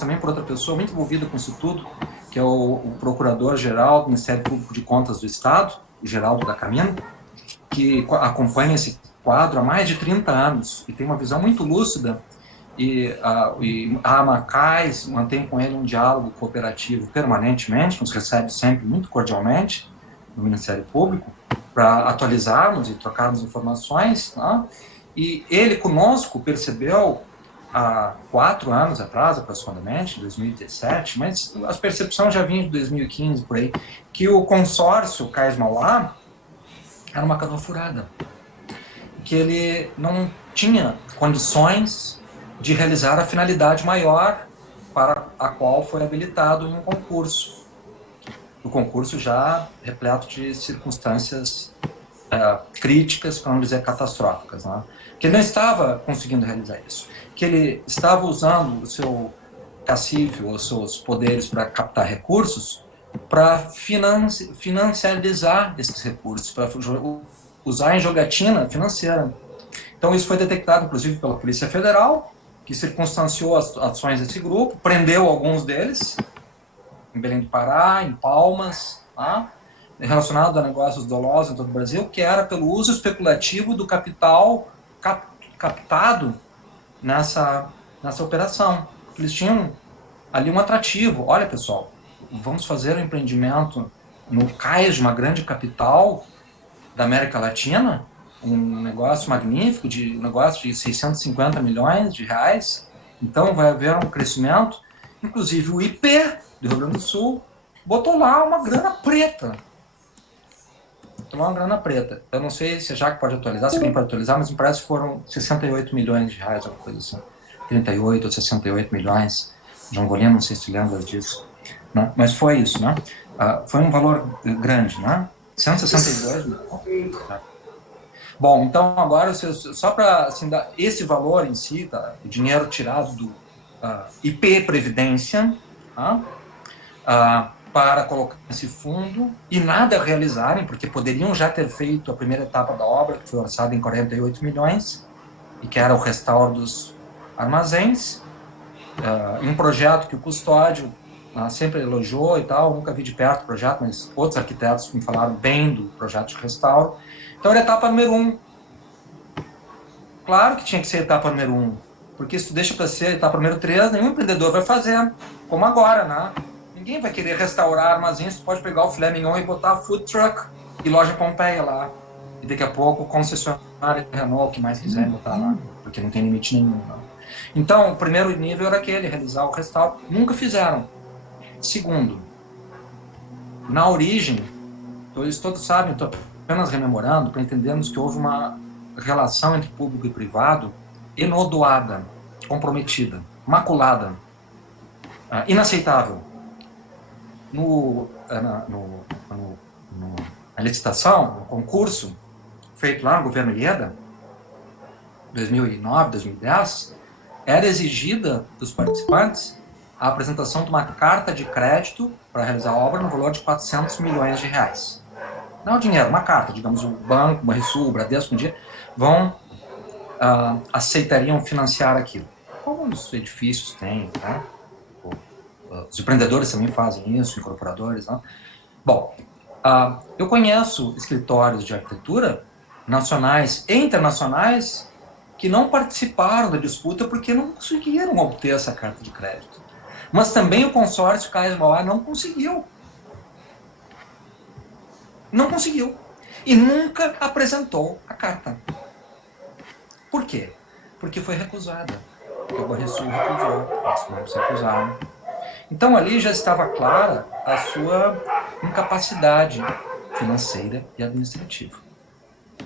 também por outra pessoa muito envolvida com isso tudo, que é o Procurador-Geral do Ministério Público de Contas do Estado, o Geraldo da Camino, que acompanha esse quadro há mais de 30 anos e tem uma visão muito lúcida, e a Amacais mantém com ele um diálogo cooperativo permanentemente, nos recebe sempre muito cordialmente no Ministério Público, para atualizarmos e trocarmos informações, né? E ele conosco percebeu há 4 anos atrás, aproximadamente, 2017, mas as percepções já vinham de 2015, por aí, que o consórcio Cais Mauá era uma canoa furada, que ele não tinha condições de realizar a finalidade maior para a qual foi habilitado em um concurso. O concurso já repleto de circunstâncias críticas, para não dizer catastróficas, né? Que ele não estava conseguindo realizar isso, que ele estava usando o seu cacife, os seus poderes para captar recursos, para financiarizar esses recursos, para usar em jogatina financeira. Então isso foi detectado, inclusive, pela Polícia Federal, que circunstanciou as ações desse grupo, prendeu alguns deles, em Belém do Pará, em Palmas, tá? Relacionado a negócios dolosos em todo o Brasil, que era pelo uso especulativo do capital captado nessa operação. Eles tinham ali um atrativo. Olha, pessoal, vamos fazer um empreendimento no cais de uma grande capital da América Latina, um negócio magnífico, um negócio de 650 milhões de reais. Então vai haver um crescimento. Inclusive o IP do Rio Grande do Sul botou lá uma grana preta. Eu não sei se a Jaque pode atualizar, se alguém pode atualizar, mas me parece que foram 68 milhões de reais, alguma coisa assim. 38 ou 68 milhões. João Golino, não sei se lembra disso. Né? Mas foi isso, né? Foi um valor grande, né? 162 milhões. Bom, então agora, só para assim, dar esse valor em si, tá? O dinheiro tirado do IP Previdência, tá? Para colocar esse fundo e nada realizarem, porque poderiam já ter feito a primeira etapa da obra, que foi orçada em 48 milhões, e que era o restauro dos armazéns, um projeto que o Custódio sempre elogiou e tal, nunca vi de perto o projeto, mas outros arquitetos me falaram bem do projeto de restauro. Então era a etapa número 1. Claro que tinha que ser a etapa número 1, porque se tu deixa para ser a etapa número 3, nenhum empreendedor vai fazer, como agora, né? Ninguém vai querer restaurar armazéns, tu pode pegar o filé mignon e botar food truck e loja Pompeia lá. E daqui a pouco concessionária Renault, o que mais quiser botar lá, porque não tem limite nenhum. Não. Então, o primeiro nível era aquele, realizar o restauro. Nunca fizeram. Segundo, na origem, eles todos sabem, estou apenas rememorando, para entendermos que houve uma relação entre público e privado enodoada, comprometida, maculada, inaceitável. Na licitação, no concurso, feito lá no governo Ieda, 2009, 2010, era exigida dos participantes a apresentação de uma carta de crédito para realizar a obra no valor de 400 milhões de reais. Não é dinheiro, uma carta, digamos, o banco, o Banrisul, o Bradesco, um dia, aceitariam financiar aquilo. Como os edifícios têm, né? Os empreendedores também fazem isso, incorporadores, né? Bom, eu conheço escritórios de arquitetura nacionais e internacionais que não participaram da disputa porque não conseguiram obter essa carta de crédito. Mas também o consórcio Cais Mauá não conseguiu. Não conseguiu. E nunca apresentou a carta. Por quê? Porque foi recusada. Porque o Banrisul recusou. Os membros recusaram. Então ali já estava clara a sua incapacidade financeira e administrativa.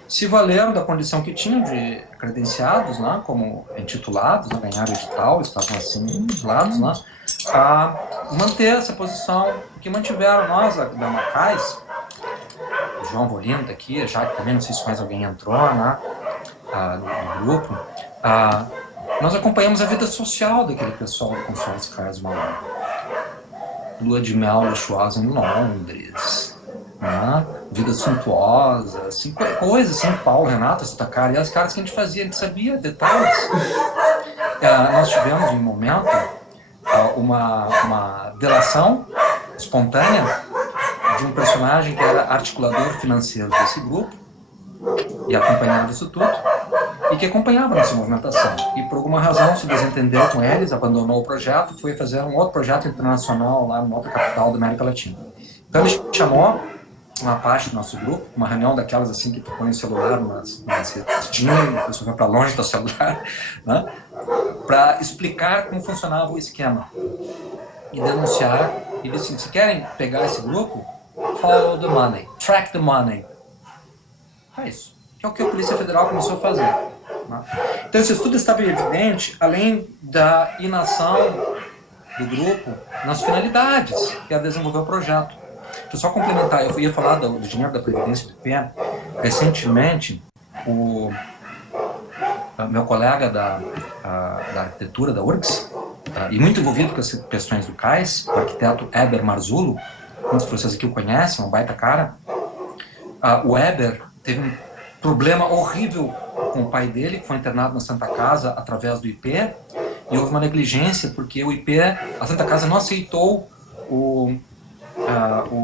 Se valeram da condição que tinham de credenciados, né, como intitulados, né, ganharam edital, estavam assim intitulados, né, a manter essa posição que mantiveram nós da Amacais. O João Volino está aqui, já que também não sei se mais alguém entrou, né, no grupo. Nós acompanhamos a vida social daquele pessoal do consórcio Cais Mauá. Lua de mel luxuosa em Londres, né? Vida suntuosa, assim, coisas assim, Paulo, Renato, Santa Cara, e as caras que a gente fazia, a gente sabia detalhes. Nós tivemos um momento uma delação espontânea de um personagem que era articulador financeiro desse grupo e acompanhava isso tudo, e que acompanhava nossa movimentação. E por alguma razão se desentendeu com eles, abandonou o projeto, foi fazer um outro projeto internacional lá numa outra capital da América Latina. Então ele chamou uma parte do nosso grupo, uma reunião daquelas assim que tu põe o celular nas cestinhas, a pessoa vai para longe do celular, né, para explicar como funcionava o esquema e denunciar. E disse: se querem pegar esse grupo, follow the money, track the money. É isso. Que é o que a Polícia Federal começou a fazer. Né? Então esse estudo estava evidente, além da inação do grupo nas finalidades que era desenvolver o projeto. Deixa eu só complementar, eu ia falar do dinheiro da Previdência do IP. Recentemente, o meu colega da arquitetura da URGS, e muito envolvido com as questões do CAIS, o arquiteto Eber Marzullo, muitos de vocês aqui o conhecem, um baita cara. O Eber teve um problema horrível com o pai dele, que foi internado na Santa Casa através do IP, e houve uma negligência, porque o IP, a Santa Casa não aceitou o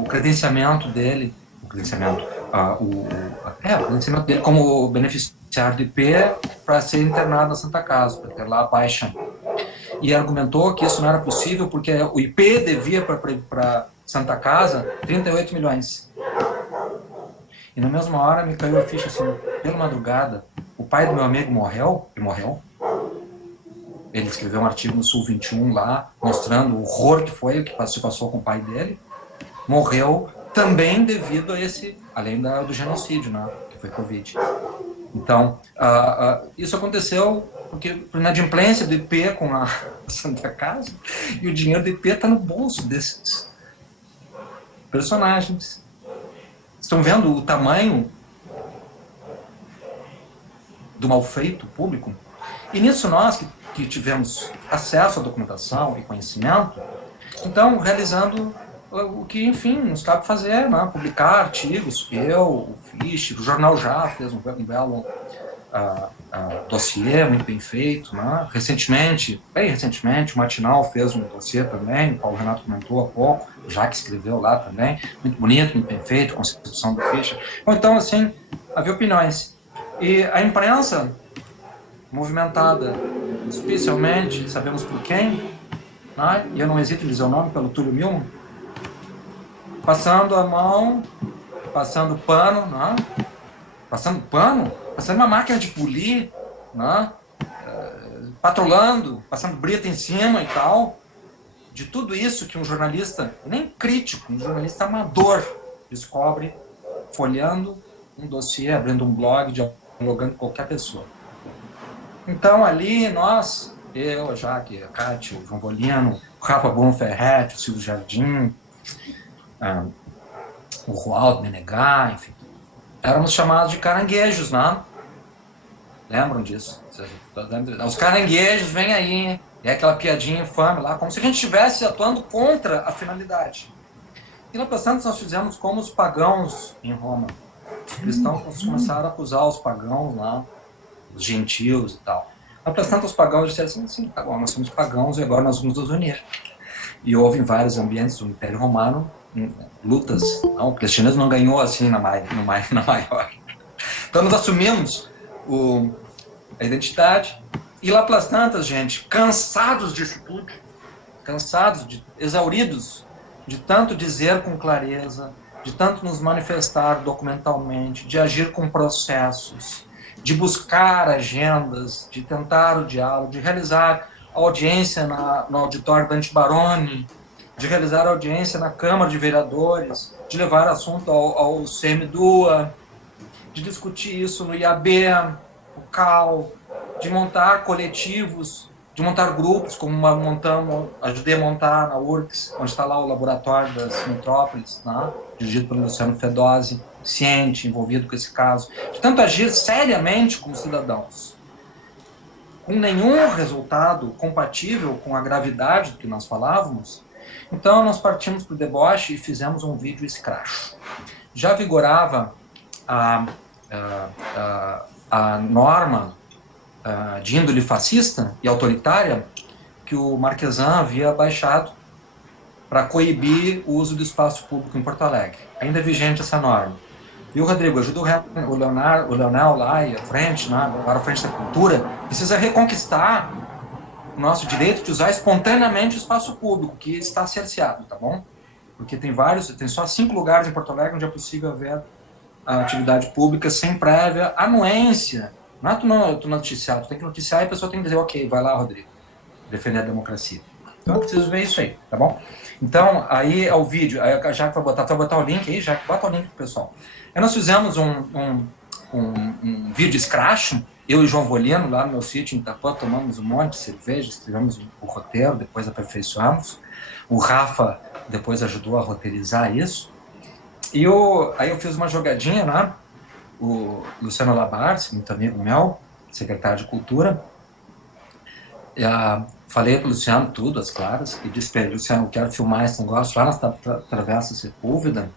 credenciamento dele, o credenciamento dele como beneficiário do IP para ser internado na Santa Casa, para ter lá a baixa. E argumentou que isso não era possível porque o IP devia para Santa Casa 38 milhões. E na mesma hora me caiu a ficha assim, pela madrugada, o pai do meu amigo morreu. Ele escreveu um artigo no Sul 21 lá, mostrando o horror que foi o que se passou com o pai dele. Morreu também devido a esse, além do genocídio, né, que foi Covid. Então, isso aconteceu porque por inadimplência do IP com a Santa Casa, e o dinheiro do IP está no bolso desses personagens. Estão vendo o tamanho do malfeito público? E nisso nós, que tivemos acesso à documentação e conhecimento, então realizando o que, enfim, nos cabe fazer, né? Publicar artigos, o Fischer, o Jornal Já fez um belo dossiê muito bem feito, né? Bem recentemente, o Matinal fez um dossiê também, o Paulo Renato comentou há pouco, já que escreveu lá também, muito bonito, muito bem feito, concepção do Fischer. Então, assim, havia opiniões. E a imprensa, movimentada especialmente, sabemos por quem, né? E eu não hesito em dizer o nome, pelo Túlio Milman, passando a mão, passando pano, né? Passando uma máquina de polir, né? Patrolando, passando brita em cima e tal, de tudo isso que um jornalista, nem crítico, um jornalista amador, descobre folheando um dossiê, abrindo um blog, dialogando com qualquer pessoa. Então ali nós, eu, a Jaque, a Cátia, o João Bolino, o Rafa Bonferretti, o Silvio Jardim, o Roaldo Menegar, enfim, éramos chamados de caranguejos, né? Lembram disso? Os caranguejos, vem aí, é aquela piadinha infame lá, como se a gente estivesse atuando contra a finalidade. E lá passando nós fizemos como os pagãos em Roma. Os cristãos começaram a acusar os pagãos lá, os gentios e tal. Lá passando os pagãos disseram assim, sim, tá bom, nós somos pagãos e agora nós vamos nos unir. E houve em vários ambientes do Império Romano lutas. Não, o cristianismo não ganhou assim na maior. Então nós assumimos a identidade, e lá pelas tantas, gente, cansados disso tudo, exauridos de tanto dizer com clareza, de tanto nos manifestar documentalmente, de agir com processos, de buscar agendas, de tentar o diálogo, de realizar audiência no auditório Dante Baroni, de realizar audiência na Câmara de Vereadores, de levar assunto ao CMDUA, de discutir isso no IAB, o CAL, de montar coletivos, de montar grupos, como ajudei a montar na URGS, onde está lá o laboratório das metrópoles, né, dirigido pelo Luciano Fedozzi, ciente, envolvido com esse caso, de tanto agir seriamente como cidadãos, com nenhum resultado compatível com a gravidade do que nós falávamos. Então nós partimos para o deboche e fizemos um vídeo escracho. Já vigorava a norma de índole fascista e autoritária, que o Marquesan havia baixado para coibir o uso do espaço público em Porto Alegre. Ainda é vigente essa norma. Viu, Rodrigo? Ajuda o Leonel lá e a frente, né? Agora a frente da cultura, precisa reconquistar o nosso direito de usar espontaneamente o espaço público, que está cerceado, tá bom? Porque tem só 5 lugares em Porto Alegre onde é possível haver a atividade pública sem prévia anuência. Não é tu noticiar, tu tem que noticiar e a pessoa tem que dizer, ok, vai lá, Rodrigo, defender a democracia. Então eu preciso ver isso aí, tá bom? Então, aí é o vídeo, aí a Jaque vai botar o link aí, Jaque, bota o link pro pessoal. Aí nós fizemos um vídeo scratch, eu e o João Volino, lá no meu sítio em Itapuã, tomamos um monte de cerveja, escrevemos o roteiro, depois aperfeiçoamos. O Rafa depois ajudou a roteirizar isso. E aí eu fiz uma jogadinha, né? O Luciano Labarce, muito amigo meu, secretário de Cultura. Falei com o Luciano tudo, as claras, e disse para ele, Luciano, eu quero filmar esse negócio lá na Travessa Sepúlveda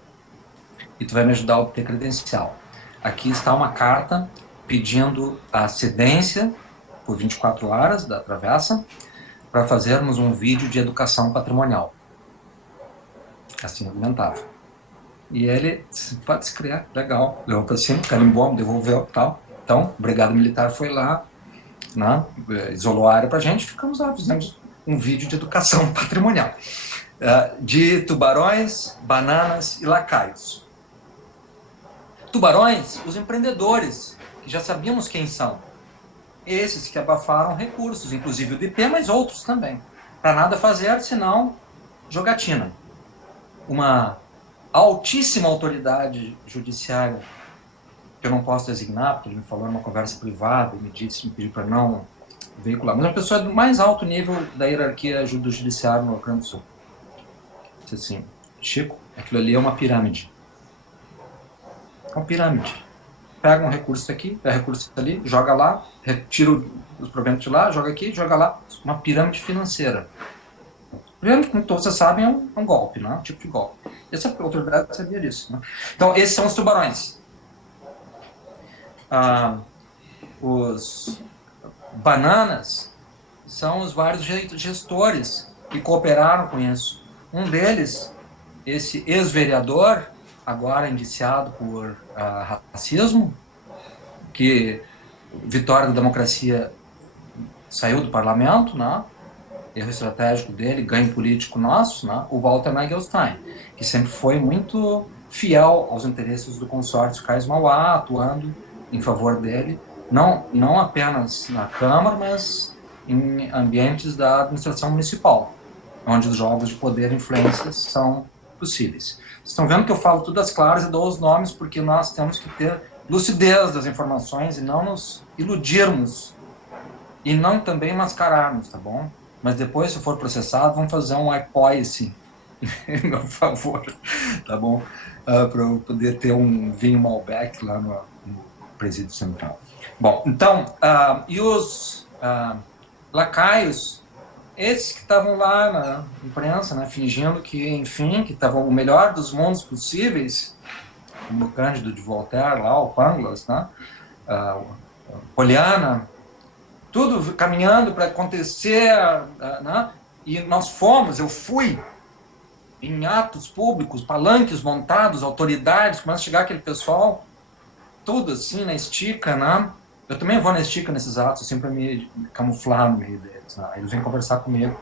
e tu vai me ajudar a obter credencial. Aqui está uma carta pedindo a cedência por 24 horas da Travessa para fazermos um vídeo de educação patrimonial. Assim argumentava. E ele disse, pode se criar, legal. Levou para cima, carimbou, me devolveu tal. Então, o Brigado Militar foi lá, né, isolou a área para a gente, ficamos lá, fizemos um vídeo de educação patrimonial. De tubarões, bananas e lacaios. Tubarões, os empreendedores, que já sabíamos quem são. Esses que abafaram recursos, inclusive o do IP, mas outros também. Para nada fazer, senão jogatina. Uma altíssima autoridade judiciária, que eu não posso designar, porque ele me falou numa conversa privada, me pediu para não veicular, mas uma pessoa do mais alto nível da hierarquia do judiciário no Rio Grande do Sul. Disse assim, Chico, aquilo ali é uma pirâmide. É uma pirâmide. Pega um recurso aqui, pega um recurso ali, joga lá, retira os proventos de lá, joga aqui, joga lá. Uma pirâmide financeira. Primeiro, como todos vocês sabem, é um golpe, né? Um tipo de golpe. Essa autoridade sabia disso. Né? Então, esses são os tubarões. Os bananas são os vários gestores que cooperaram com isso. Um deles, esse ex-vereador, agora indiciado por racismo, que vitória da democracia saiu do parlamento, né? Erro estratégico dele, ganho político nosso, né? O Walter Nagelstein, que sempre foi muito fiel aos interesses do consórcio Cais Mauá, atuando em favor dele, não apenas na Câmara, mas em ambientes da administração municipal, onde os jogos de poder e influência são possíveis. Vocês estão vendo que eu falo tudo às claras e dou os nomes, porque nós temos que ter lucidez das informações e não nos iludirmos e não também mascararmos, tá bom? Mas depois, se for processado, vamos fazer um apoia-se em meu favor, tá bom? Para eu poder ter um vinho Malbec lá no presídio central. Bom, então, e os lacaios, esses que estavam lá na imprensa, né, fingindo que, enfim, que estavam o melhor dos mundos possíveis, como o Cândido de Voltaire lá, o Pangloss, né, Poliana, tudo caminhando para acontecer, né, e eu fui em atos públicos, palanques montados, autoridades, começa a chegar aquele pessoal, tudo assim, na estica, né, eu também vou na estica nesses atos, assim, para me camuflar no meio deles, né, eles vêm conversar comigo.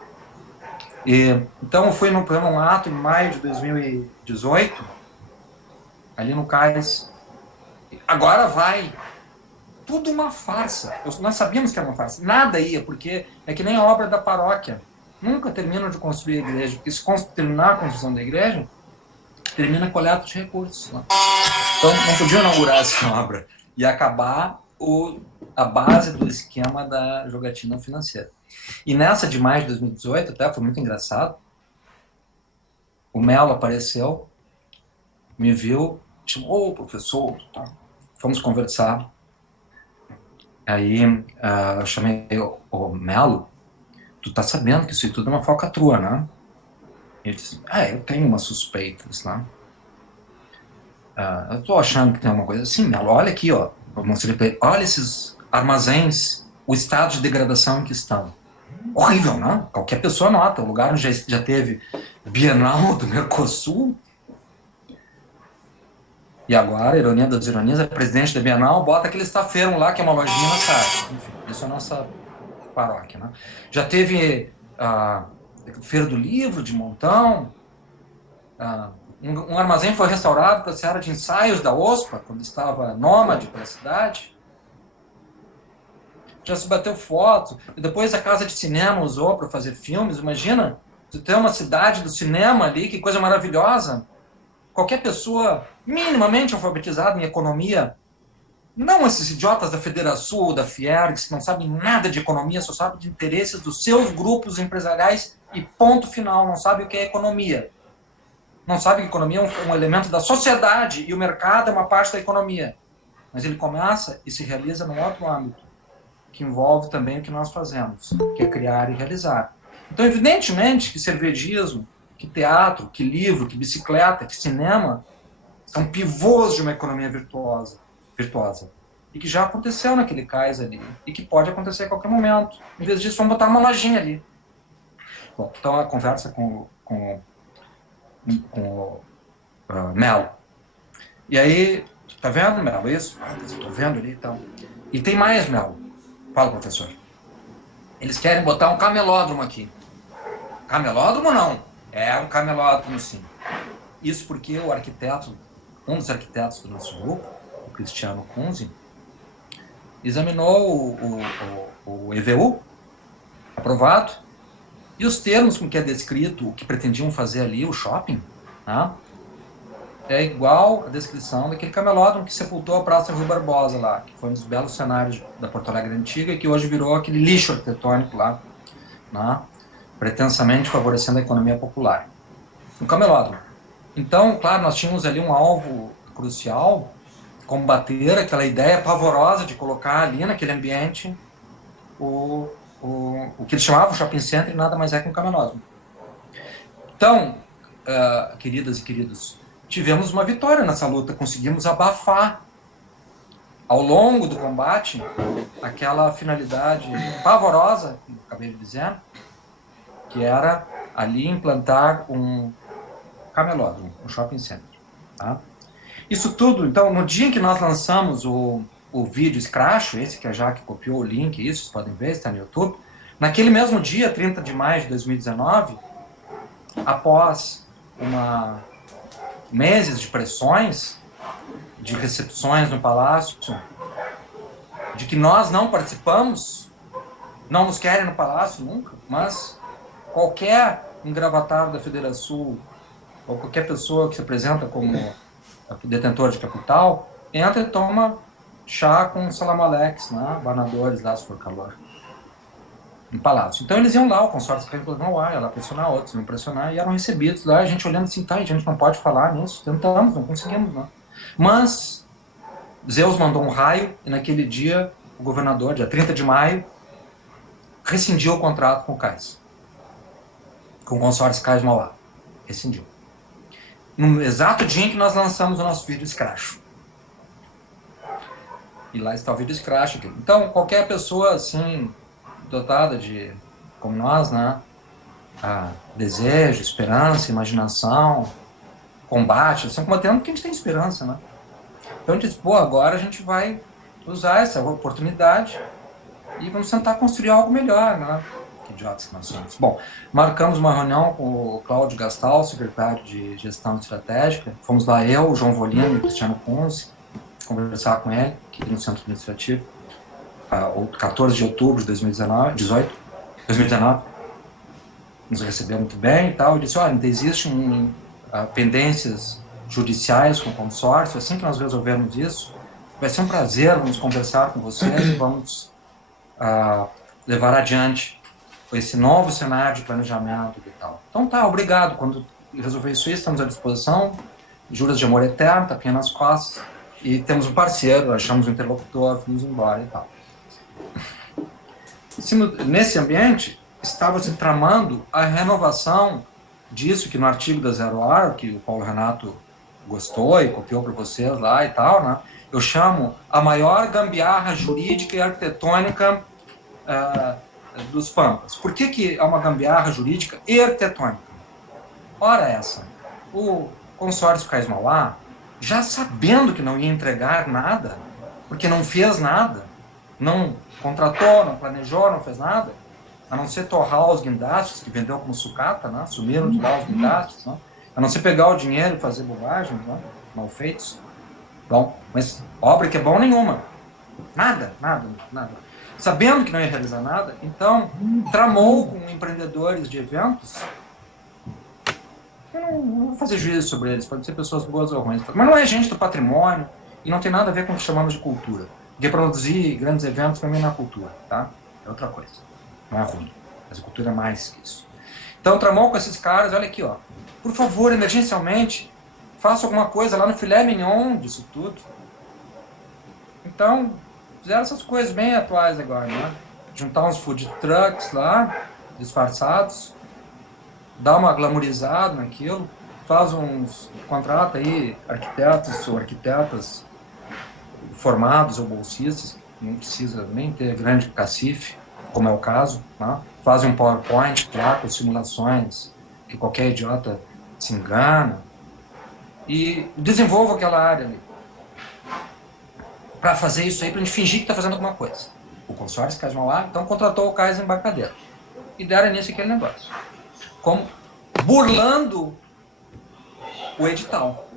Então eu fui num ato em maio de 2018, ali no Cais, agora vai, tudo uma farsa. Nós sabíamos que era uma farsa. Nada ia, porque é que nem a obra da paróquia. Nunca terminam de construir a igreja, porque se terminar a construção da igreja, termina a coleta de recursos. Né? Então, não podia inaugurar essa obra e acabar a base do esquema da jogatina financeira. E nessa de maio de 2018, até foi muito engraçado, o Melo apareceu, me viu, chamou o professor, tá? Fomos conversar. Aí eu chamei o Melo, tu tá sabendo que isso tudo é uma falcatrua, né? Ele disse, eu tenho umas suspeitas, né? Eu tô achando que tem alguma coisa assim, Melo, olha aqui, ó. Eu mostrei pra ele, olha esses armazéns, o estado de degradação em que estão. Horrível, não? Qualquer pessoa nota. O lugar onde já teve Bienal do Mercosul, e agora, ironia das ironias, a presidente da Bienal bota aquele estafeiro lá, que é uma lojinha na Sartre. Enfim, isso é a nossa paróquia, né? Já teve a Feira do Livro, de Montão, um armazém foi restaurado para a área de ensaios da OSPA, quando estava nômade pela cidade. Já se bateu foto, e depois a casa de cinema usou para fazer filmes. Imagina, tu ter uma cidade do cinema ali, que coisa maravilhosa. Qualquer pessoa minimamente alfabetizada em economia, não esses idiotas da Federação, da Fiergs, que não sabem nada de economia, só sabem de interesses dos seus grupos empresariais e ponto final, não sabem o que é economia. Não sabem que economia é um elemento da sociedade e o mercado é uma parte da economia. Mas ele começa e se realiza num outro âmbito, que envolve também o que nós fazemos, que é criar e realizar. Então, evidentemente que cervejismo, que teatro, que livro, que bicicleta, que cinema são pivôs de uma economia virtuosa. E que já aconteceu naquele cais ali. E que pode acontecer a qualquer momento. Em vez disso, vamos botar uma lojinha ali. Bom, então a conversa com o Melo. E aí, tá vendo, Melo, isso? Tô vendo ali e tal. E tem mais, Melo. Fala, professor. Eles querem botar um camelódromo aqui. Camelódromo não. É um camelódromo, sim. Isso porque o arquiteto, um dos arquitetos do nosso grupo, o Cristiano Kunze, examinou o EVU, aprovado, e os termos com que é descrito o que pretendiam fazer ali, o shopping, tá? É igual a descrição daquele camelódromo que sepultou a Praça Rui Barbosa lá, que foi um dos belos cenários da Porto Alegre antiga e que hoje virou aquele lixo arquitetônico lá, né? Pretensamente favorecendo a economia popular. Um camelódromo. Então, claro, nós tínhamos ali um alvo crucial, combater aquela ideia pavorosa de colocar ali naquele ambiente o que eles chamavam shopping center e nada mais é que um camelódromo. Então, queridas e queridos, tivemos uma vitória nessa luta, conseguimos abafar ao longo do combate aquela finalidade pavorosa, como acabei de dizer, que era ali implantar um camelódromo, um shopping center. Tá? Isso tudo, então, no dia em que nós lançamos o vídeo Scratch, esse que a Jaque copiou o link, isso, vocês podem ver, está no YouTube, naquele mesmo dia, 30 de maio de 2019, após meses de pressões, de recepções no Palácio, de que nós não participamos, não nos querem no Palácio nunca, mas qualquer engravatado da Federação ou qualquer pessoa que se apresenta como detentor de capital, entra e toma chá com salamalex, né, banadores lá, se for calor, no Palácio. Então eles iam lá, o consórcio não ia lá pressionar outros, não pressionar, e eram recebidos lá, a gente olhando assim, tá, a gente não pode falar nisso, tentamos, não conseguimos, não. Mas Zeus mandou um raio, e naquele dia, o governador, dia 30 de maio, rescindiu o contrato com o CAIS, com o consórcio CAIS Mauá. Rescindiu. No exato dia em que nós lançamos o nosso vídeo Scratch. E lá está o vídeo Scratch. Então, qualquer pessoa, assim, dotada de, como nós, né, desejo, esperança, imaginação, combate, estão combatendo porque a gente tem esperança, né? Então a gente diz, pô, agora a gente vai usar essa oportunidade e vamos tentar construir algo melhor, né? Que idiotas que nós somos. Bom, marcamos uma reunião com o Cláudio Gastal, secretário de Gestão Estratégica. Fomos lá eu, o João Volino e o Cristiano Kunze, conversar com ele, aqui no Centro Administrativo, o 14 de outubro de 2019. Nos recebeu muito bem e tal. Ele disse, olha, existem pendências judiciais com o consórcio, assim que nós resolvermos isso, vai ser um prazer, vamos conversar com vocês e vamos levar adiante esse novo cenário de planejamento e tal. Então tá, obrigado, quando resolver isso, estamos à disposição, juras de amor eterno, tapinha nas costas, e temos um parceiro, achamos um interlocutor, fomos embora e tal. Nesse ambiente, estava se tramando a renovação disso, que no artigo da Zero Hora, que o Paulo Renato gostou e copiou para vocês lá e tal, né? Eu chamo a maior gambiarra jurídica e arquitetônica dos Pampas. Por que há uma gambiarra jurídica e arquitetônica? Ora essa, o consórcio Cais Mauá, já sabendo que não ia entregar nada, porque não fez nada, não contratou, não planejou, não fez nada, a não ser torrar os guindastes, que vendeu como sucata, né? Sumiram de lá os guindastes, né? A não ser pegar o dinheiro e fazer bobagens, né? Mal feitos. Bom, mas obra que é bom nenhuma. Nada. Sabendo que não ia realizar nada, então tramou com empreendedores de eventos. Eu não vou fazer juízo sobre eles, podem ser pessoas boas ou ruins, mas não é gente do patrimônio e não tem nada a ver com o que chamamos de cultura. Porque produzir grandes eventos para mim não é cultura, tá? É outra coisa. Não é ruim, mas a cultura é mais que isso. Então tramou com esses caras, olha aqui, ó. Por favor, emergencialmente, faça alguma coisa lá no filé mignon disso tudo. Então, fizeram essas coisas bem atuais agora, né? Juntar uns food trucks lá, disfarçados, dá uma glamourizada naquilo, faz contrata aí arquitetos ou arquitetas formados ou bolsistas, não precisa nem ter grande cacife, como é o caso, né? Fazem um PowerPoint lá com simulações que qualquer idiota se engana e desenvolva aquela área ali. Para fazer isso aí, para a gente fingir que está fazendo alguma coisa. O consórcio Cais Mauá, então, contratou o Cais Embarcadero. E deram início àquele negócio. Como burlando o edital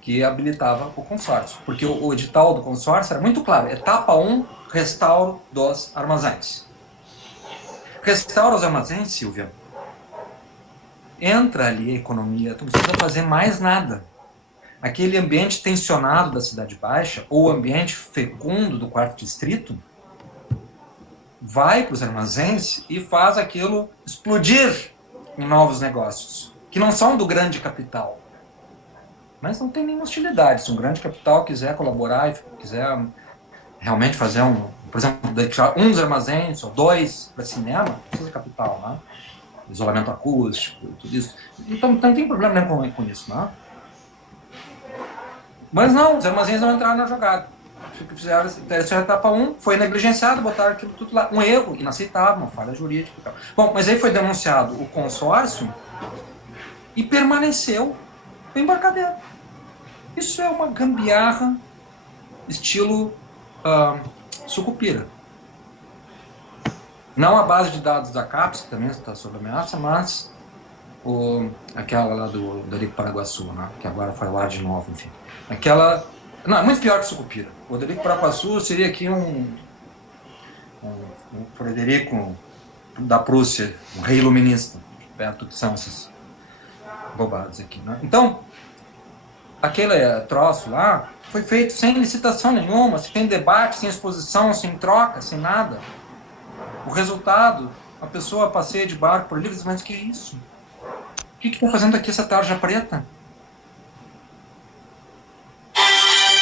que habilitava o consórcio. Porque o edital do consórcio era muito claro. Etapa 1, restauro dos armazéns. Restaura os armazéns, Silvia. Entra ali a economia, tu não precisa fazer mais nada. Aquele ambiente tensionado da Cidade Baixa, ou o ambiente fecundo do quarto distrito, vai para os armazéns e faz aquilo explodir em novos negócios, que não são do grande capital. Mas não tem nenhuma hostilidade. Se um grande capital quiser colaborar e quiser realmente fazer por exemplo, deixar uns armazéns ou 2 para cinema, não precisa capital, né? Isolamento acústico, tudo isso. Então não tem problema nenhum com isso, né? Mas não, os armazéns não entraram na jogada. Fizeram essa etapa 1, foi negligenciado, botaram aquilo tudo lá. Um erro inaceitável, uma falha jurídica e tal. Bom, mas aí foi denunciado o consórcio e permaneceu o embarcadero. Isso é uma gambiarra estilo sucupira. Não a base de dados da CAPES, que também está sob ameaça, mas aquela lá do Odorico Paraguaçu, né? Que agora foi ao ar de novo, enfim. Aquela... Não, é muito pior que Sucupira. O Odorico Paraguaçu seria aqui um Frederico da Prússia, um rei iluminista, perto que são esses bobados aqui, né? Então, aquele troço lá foi feito sem licitação nenhuma, sem debate, sem exposição, sem troca, sem nada. O resultado, a pessoa passeia de barco por ali e diz, mas que é isso? O que está fazendo aqui essa tarja preta?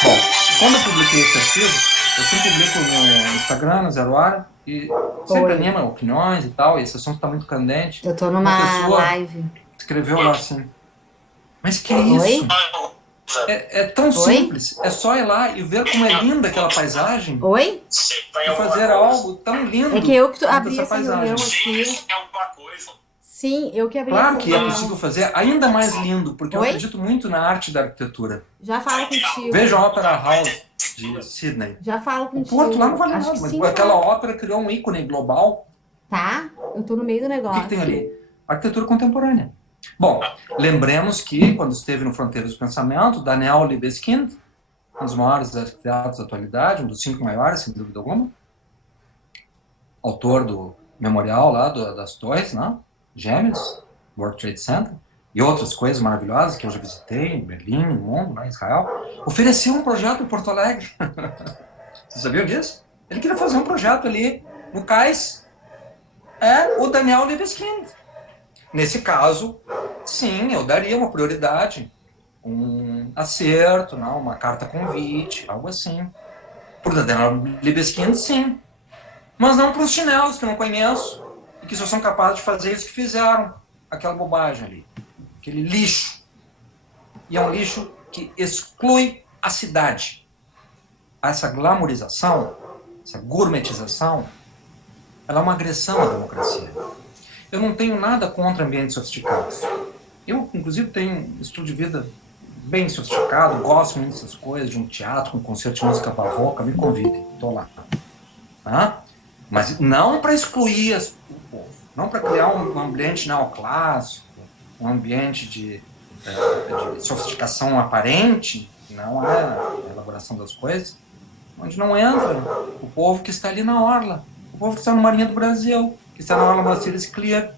Bom, quando eu publiquei esse artigo, eu sempre publico no Instagram, no Zero Hora, e sempre anima opiniões e tal, e esse assunto está muito candente. Eu tô numa live. Escreveu lá assim, mas que é isso? É tão simples, é só ir lá e ver como é linda aquela paisagem. Oi? E fazer algo tão lindo. É que eu que abri essa paisagem. aqui. Sim, eu que abri. Claro que é possível fazer ainda mais lindo, porque eu acredito muito na arte da arquitetura. Já falo contigo. Veja a Opera House de Sydney. Já falo contigo. O Porto lá não vale nada, mas sim, aquela ópera criou um ícone global. Tá, eu tô no meio do negócio. O que tem ali? Arquitetura contemporânea. Bom, lembremos que, quando esteve no Fronteiras do Pensamento, Daniel Libeskind, um dos maiores arquitetos da atualidade, um dos 5 maiores, sem dúvida alguma, autor do memorial lá das torres, né? Gêmeos, World Trade Center, e outras coisas maravilhosas que eu já visitei, em Berlim, no mundo, né, em Israel, ofereceu um projeto em Porto Alegre. Você sabia disso? Ele queria fazer um projeto ali no cais, o Daniel Libeskind. Nesse caso, sim, eu daria uma prioridade, um acerto, não, uma carta convite, algo assim. Por Daniel Libeskind, sim. Mas não para os chinelos que eu não conheço e que só são capazes de fazer isso que fizeram, aquela bobagem ali, aquele lixo. E é um lixo que exclui a cidade. Essa glamourização, essa gourmetização, ela é uma agressão à democracia. Eu não tenho nada contra ambientes sofisticados. Eu, inclusive, tenho um estilo de vida bem sofisticado, gosto muito dessas coisas, de um teatro, um concerto de música barroca, me convidem, estou lá. Tá? Mas não para excluir o povo, não para criar um ambiente neoclássico, um ambiente de sofisticação aparente, não é a elaboração das coisas, onde não entra o povo que está ali na orla, o povo que está no Marinha do Brasil, que está na orla Moacir Clear.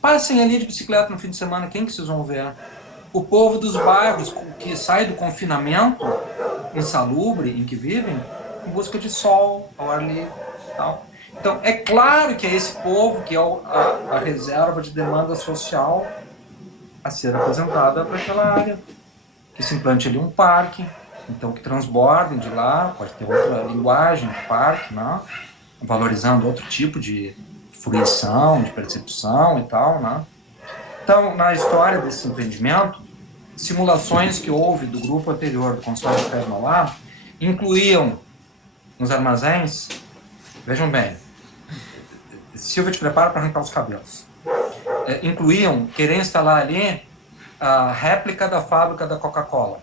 Passem ali de bicicleta no fim de semana, quem que vocês vão ver? O povo dos bairros que sai do confinamento insalubre em que vivem, em busca de sol, ao ar livre e tal. Então, é claro que é esse povo que é a reserva de demanda social a ser apresentada para aquela área. Que se implante ali um parque, então que transbordem de lá, pode ter outra linguagem do parque, né? Valorizando outro tipo de fruição, de percepção e tal. Né? Então, na história desse empreendimento, simulações que houve do grupo anterior, do consórcio de Pés Mauá, incluíam nos armazéns, vejam bem, Silvia te prepara para arrancar os cabelos, incluíam querer instalar ali a réplica da fábrica da Coca-Cola.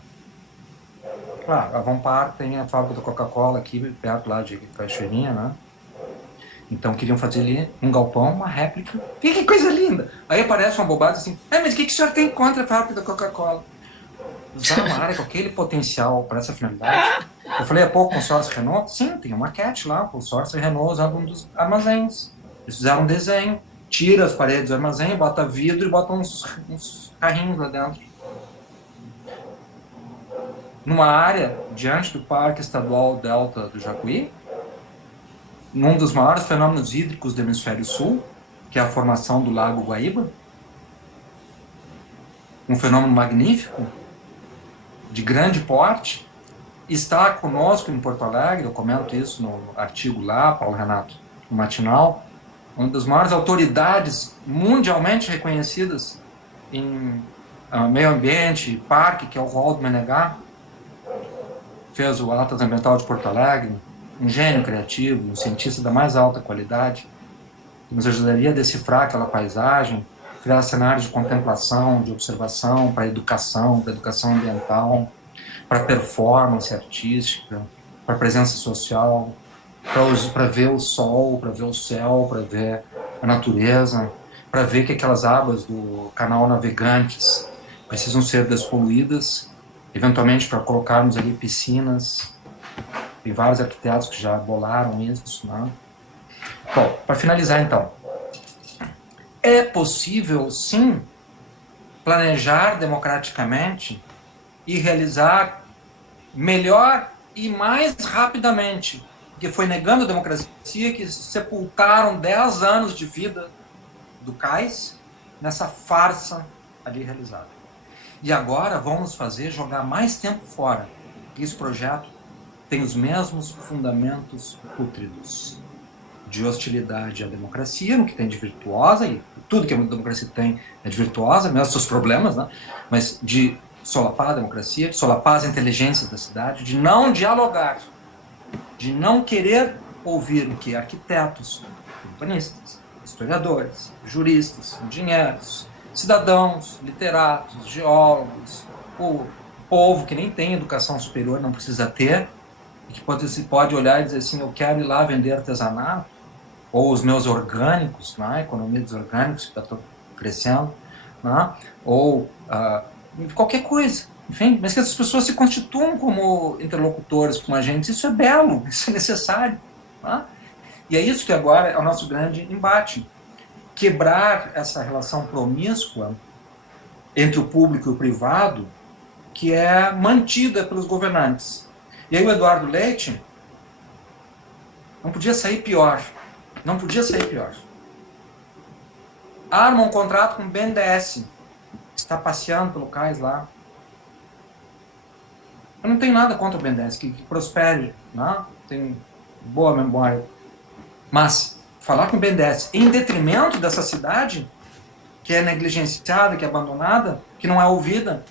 Claro, a Vampar tem a fábrica da Coca-Cola aqui perto lá de Cachoeirinha, né? Então queriam fazer ali um galpão, uma réplica. Que coisa linda! Aí aparece uma bobagem assim, mas o que o senhor tem contra a fábrica da Coca-Cola? Usar uma área com aquele potencial para essa finalidade. Eu falei há pouco, consórcio Renault? Sim, tem uma maquete lá, o consórcio Renault usando um dos armazéns. Eles fizeram um desenho, tira as paredes do armazém, bota vidro e bota uns carrinhos lá dentro. Numa área diante do Parque Estadual Delta do Jacuí, num dos maiores fenômenos hídricos do hemisfério sul, que é a formação do Lago Guaíba, um fenômeno magnífico, de grande porte, está conosco em Porto Alegre, eu comento isso no artigo lá, Paulo Renato, no Matinal, uma das maiores autoridades mundialmente reconhecidas em meio ambiente, parque, que é o Waldo Menegá, fez o Atlas Ambiental de Porto Alegre, um gênio criativo, um cientista da mais alta qualidade, que nos ajudaria a decifrar aquela paisagem, criar cenários de contemplação, de observação, para educação ambiental, para performance artística, para presença social, para ver o sol, para ver o céu, para ver a natureza, para ver que aquelas águas do canal Navegantes precisam ser despoluídas, eventualmente para colocarmos ali piscinas. Tem vários arquitetos que já bolaram isso, né? Bom, para finalizar então, é possível sim planejar democraticamente e realizar melhor e mais rapidamente, porque foi negando a democracia que sepultaram 10 anos de vida do cais nessa farsa ali realizada. E agora vão nos fazer jogar mais tempo fora, porque esse projeto tem os mesmos fundamentos pútridos de hostilidade à democracia, no que tem de virtuosa, e tudo que a democracia tem é de virtuosa, mesmo seus problemas, né? Mas de solapar a democracia, de solapar as inteligências da cidade, de não dialogar, de não querer ouvir o que arquitetos, urbanistas, historiadores, juristas, engenheiros, cidadãos, literatos, geólogos, o povo que nem tem educação superior, não precisa ter, e que pode olhar e dizer assim, eu quero ir lá vender artesanato, ou os meus orgânicos, né, economia dos orgânicos que está crescendo, né, ou qualquer coisa, enfim, mas que essas pessoas se constituam como interlocutores com a gente, isso é belo, isso é necessário, né? E é isso que agora é o nosso grande embate, quebrar essa relação promíscua entre o público e o privado, que é mantida pelos governantes. E aí o Eduardo Leite não podia sair pior. Não podia sair pior. Arma um contrato com o BNDES. Está passeando pelo cais lá. Eu não tenho nada contra o BNDES, que prospere, né? Tem boa memória. Mas falar com o BNDES em detrimento dessa cidade, que é negligenciada, que é abandonada, que não é ouvida.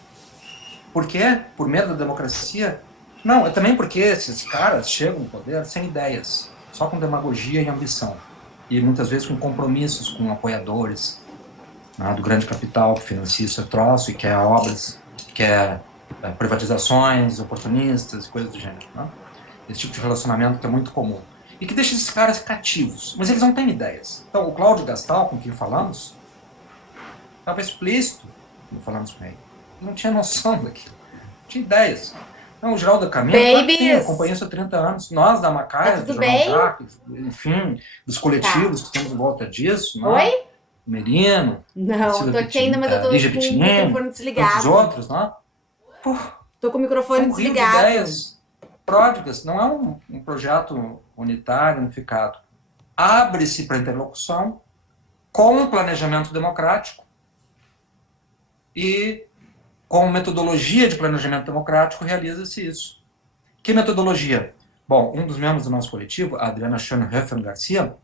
Por quê? Por medo da democracia? Não, é também porque esses caras chegam no poder sem ideias, só com demagogia e ambição. e muitas vezes com compromissos com apoiadores, né, do grande capital que financia isso troço e quer obras, quer privatizações oportunistas, coisas do gênero. Né? Esse tipo de relacionamento que é muito comum. E que deixa esses caras cativos, mas eles não têm ideias. Então, o Cláudio Gastal, com quem falamos, estava explícito quando falamos com ele. Ele não tinha noção daquilo, não tinha ideias. Então, o Geraldo Caminho, claro que tem, acompanha isso há 30 anos. Nós, da Macaia, do Jornal Jacques, enfim, dos coletivos que temos em volta disso. Né? Oi? Merino. Não, tô aqui ainda, mas eu tô com o microfone desligado. Os outros, né? Pô, tô com o microfone desligado. De ideias pródigas. Não é um projeto unitário, unificado. Abre-se para interlocução com um planejamento democrático e com metodologia de planejamento democrático realiza-se isso. Que metodologia? Bom, um dos membros do nosso coletivo, a Adriana Schoenhofen Garcia,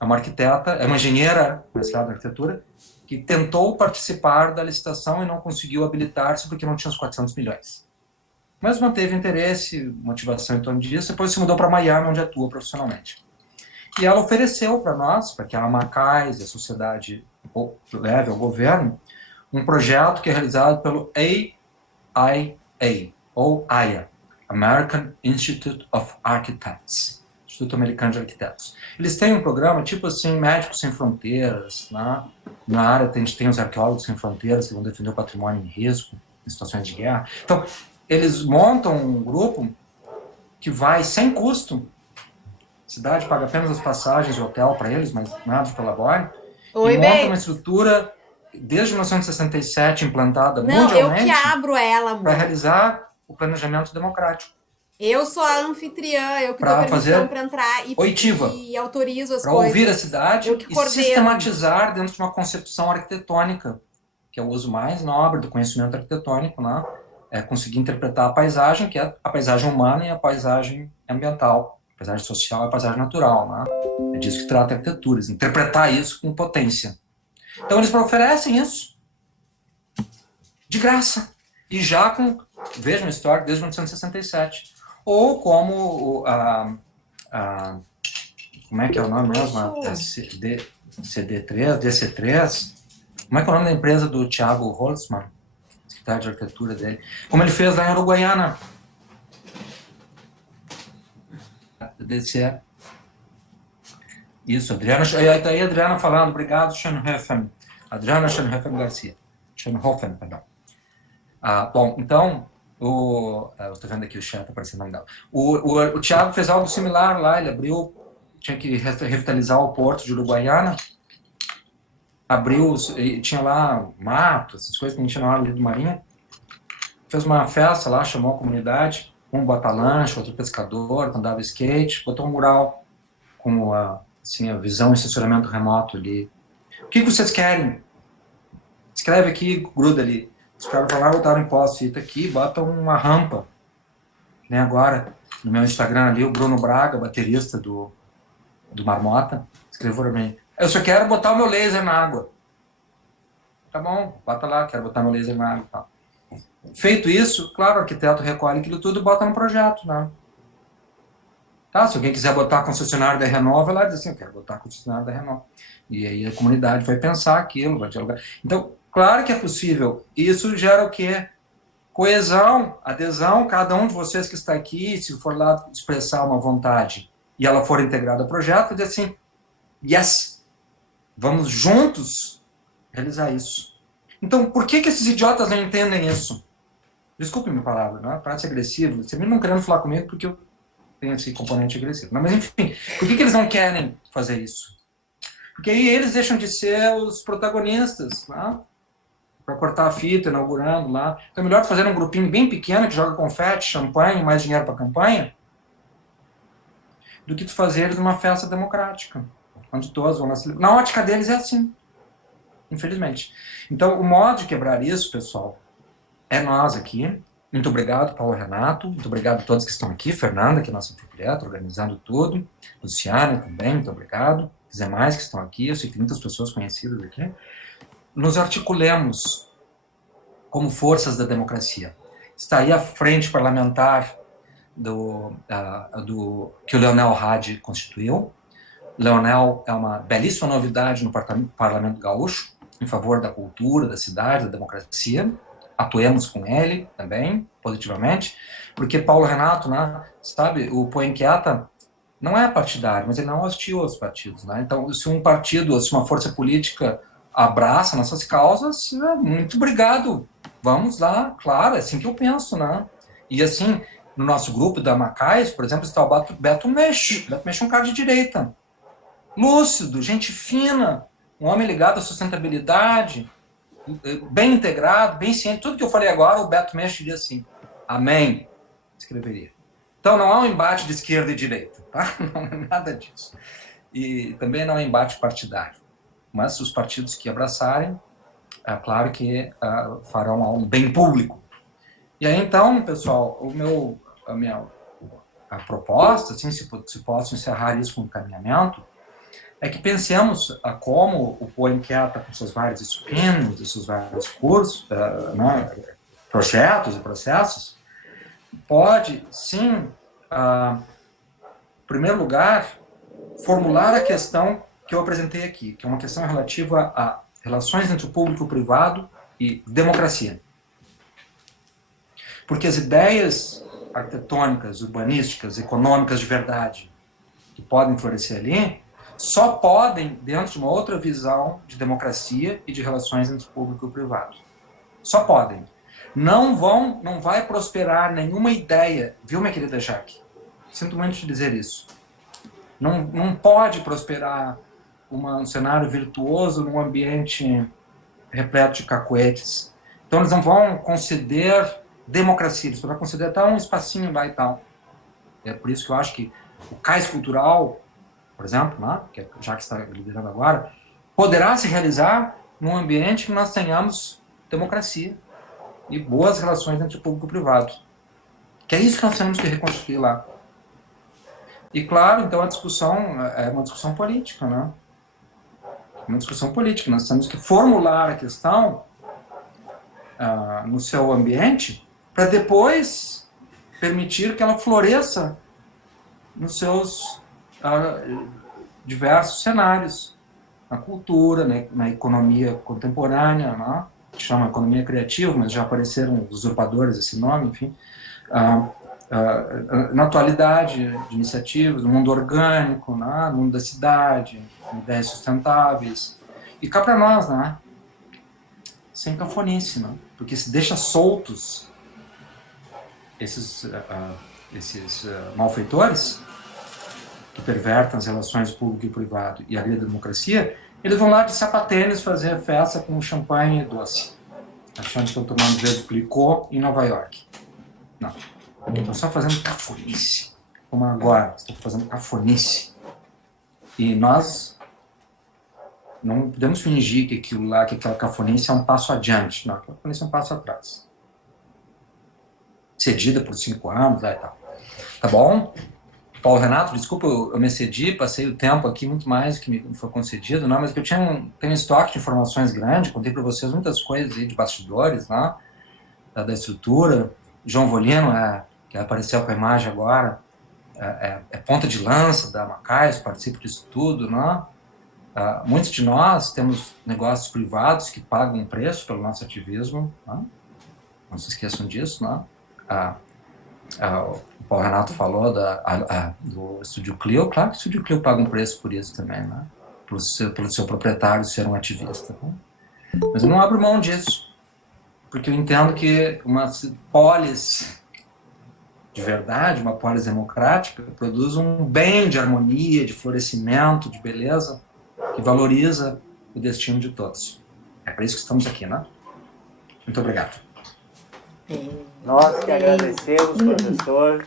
é uma arquiteta, é uma engenheira, mestrada em arquitetura, que tentou participar da licitação e não conseguiu habilitar-se porque não tinha os 400 milhões. Mas manteve interesse, motivação em torno disso, depois se mudou para Miami, onde atua profissionalmente. E ela ofereceu para nós, para que a Macais e a sociedade leve ao governo, um projeto que é realizado pelo AIA, ou AIA, American Institute of Architects, Instituto Americano de Arquitetos. Eles têm um programa tipo assim, Médicos Sem Fronteiras, né? Na área a gente tem os Arqueólogos Sem Fronteiras, que vão defender o patrimônio em risco, em situações de guerra. Então, eles montam um grupo que vai sem custo, a cidade paga apenas as passagens de hotel para eles, mas nada de colabore, e monta uma estrutura desde 1967 implantada mundialmente. Eu que abro ela, para realizar o planejamento democrático. Eu sou a anfitriã, eu que dou permissão para entrar e autorizo as coisas. Para ouvir a cidade e sistematizar dentro de uma concepção arquitetônica, que é o uso mais nobre do conhecimento arquitetônico, né? É conseguir interpretar a paisagem, que é a paisagem humana e a paisagem ambiental, a paisagem social e a paisagem natural, né? É disso que trata a arquitetura, interpretar isso com potência. Então eles oferecem isso de graça. E já com, vejam a história, desde 1967. Ou como como é que é o nome mesmo? CD3, DC3. Como é que é o nome da empresa do Thiago Holtzmann? Secretário de arquitetura dele. Como ele fez lá em Uruguaiana. DC. Isso, Adriana. Está aí a Adriana falando. Obrigado, Schoenhofen. Adriana Schoenhofen Garcia. Schoenhofen, perdão. Bom, então, eu estou vendo aqui o chat aparecendo o nome dela. O Thiago fez algo similar lá, ele abriu, tinha que revitalizar o porto de Uruguaiana, abriu, tinha lá mato, essas coisas que não tinha na hora ali do Marinha, fez uma festa lá, chamou a comunidade, um bota lancha, outro pescador, andava skate, botou um mural com assim, a visão e censuramento remoto ali. O que vocês querem? Escreve aqui, gruda ali. Os caras vão lá, botaram em post-it aqui, botam uma rampa. Nem agora, no meu Instagram ali, o Bruno Braga, baterista do Marmota, escreveu para mim: eu só quero botar o meu laser na água. Tá bom, bota lá, quero botar meu laser na água. Tá. Feito isso, claro, o arquiteto recolhe aquilo tudo e bota no projeto, né? Tá, se alguém quiser botar a concessionária da Renault, vai lá e diz assim: eu quero botar a concessionária da Renault. E aí a comunidade vai pensar aquilo, vai dialogar. Então, claro que é possível. Isso gera o quê? Coesão, adesão. Cada um de vocês que está aqui, se for lá expressar uma vontade e ela for integrada ao projeto, dizer assim: yes, vamos juntos realizar isso. Então, por que esses idiotas não entendem isso? Desculpe minha palavra, não é? Parece agressivo. Você mesmo não querendo falar comigo porque eu tenho esse componente agressivo. Mas, enfim, por que eles não querem fazer isso? Porque aí eles deixam de ser os protagonistas, né? Para cortar a fita, inaugurando lá. Então é melhor fazer um grupinho bem pequeno que joga confete, champanhe, mais dinheiro para a campanha, do que tu fazer eles numa festa democrática, onde todos vão lá celebrar. Na ótica deles é assim, infelizmente. Então, o modo de quebrar isso, pessoal, é nós aqui. Muito obrigado, Paulo Renato. Muito obrigado a todos que estão aqui. Fernanda, que é nossa proprietária, organizando tudo. Luciana também, muito obrigado. Os demais que estão aqui, eu sei que tem muitas pessoas conhecidas aqui. Nos articulemos como forças da democracia. Está aí a frente parlamentar que o Leonel Hadi constituiu, Leonel é uma belíssima novidade no Parlamento Gaúcho, em favor da cultura, da cidade, da democracia. Atuemos com ele também, positivamente, porque Paulo Renato, né, sabe, o Põe Inquieta não é partidário, mas ele não hostil aos partidos. Né? Então, se um partido, se uma força política abraça nossas causas, muito obrigado, vamos lá, claro, é assim que eu penso. Né? E assim, no nosso grupo da Macais, por exemplo, está o Beto Meixo. Beto Meixo é um cara de direita, lúcido, gente fina, um homem ligado à sustentabilidade, bem integrado, bem ciente. Tudo que eu falei agora, o Beto Meixo diria assim, amém, escreveria. Então não há um embate de esquerda e direita, tá? Não é nada disso. E também não é um embate partidário. Mas os partidos que abraçarem, é claro que farão um bem público. E aí então, pessoal, a proposta, assim, se posso encerrar isso com encaminhamento, é que pensemos como o Põe Inquieta, com seus vários spins, e seus vários cursos, né, projetos e processos, pode, sim, em primeiro lugar, formular a questão que eu apresentei aqui, que é uma questão relativa a relações entre o público e o privado e democracia. Porque as ideias arquitetônicas, urbanísticas, econômicas de verdade que podem florescer ali, só podem dentro de uma outra visão de democracia e de relações entre o público e o privado. Só podem. Não vai prosperar nenhuma ideia, viu, minha querida Jaque? Sinto muito te dizer isso. Não pode prosperar um cenário virtuoso num ambiente repleto de cacuetes. Então eles não vão conceder democracia, eles vão conceder até um espacinho lá e tal. É por isso que eu acho que o cais cultural, por exemplo, né, que já que está liderando agora, poderá se realizar num ambiente que nós tenhamos democracia e boas relações entre o público e o privado. Que é isso que nós temos que reconstruir lá. E claro, então a discussão é uma discussão política, né? Uma discussão política. Nós temos que formular a questão no seu ambiente para depois permitir que ela floresça nos seus diversos cenários, na cultura, né, na economia contemporânea, né, que chama economia criativa, mas já apareceram usurpadores esse nome, enfim, na atualidade de iniciativas, no mundo orgânico, né, no mundo da cidade, ideias sustentáveis. E cá para nós, né, sem cafonice, né, porque se deixa soltos esses malfeitores que pervertem as relações público e privado e agridem a democracia, eles vão lá de sapatênis fazer festa com champanhe e doce, achando que estão tomando Veuve Clicquot em Nova York. Não. Estão só fazendo cafonice. Como agora, estão fazendo cafonice. E nós não podemos fingir que aquela cafonice é um passo adiante. Não, aquela cafonice é um passo atrás. Cedida por 5 anos, lá e tal. Tá bom? Paulo Renato, desculpa, eu me excedi, passei o tempo aqui muito mais do que me foi concedido, não, mas eu tenho um estoque de informações grande, contei para vocês muitas coisas aí de bastidores, né, da estrutura. João Volino, que apareceu com a imagem agora, é ponta de lança da Macais, participa disso tudo, né? Muitos de nós temos negócios privados que pagam um preço pelo nosso ativismo, né? Não se esqueçam disso, né? O Paulo Renato falou do Estúdio Clio, claro que o Estúdio Clio paga um preço por isso também, né? Pelo seu proprietário ser um ativista. Né? Mas eu não abro mão disso, porque eu entendo que uma polis de verdade, uma polis democrática, produz um bem de harmonia, de florescimento, de beleza, que valoriza o destino de todos. É para isso que estamos aqui, né? Muito obrigado. Nós que agradecemos, professor.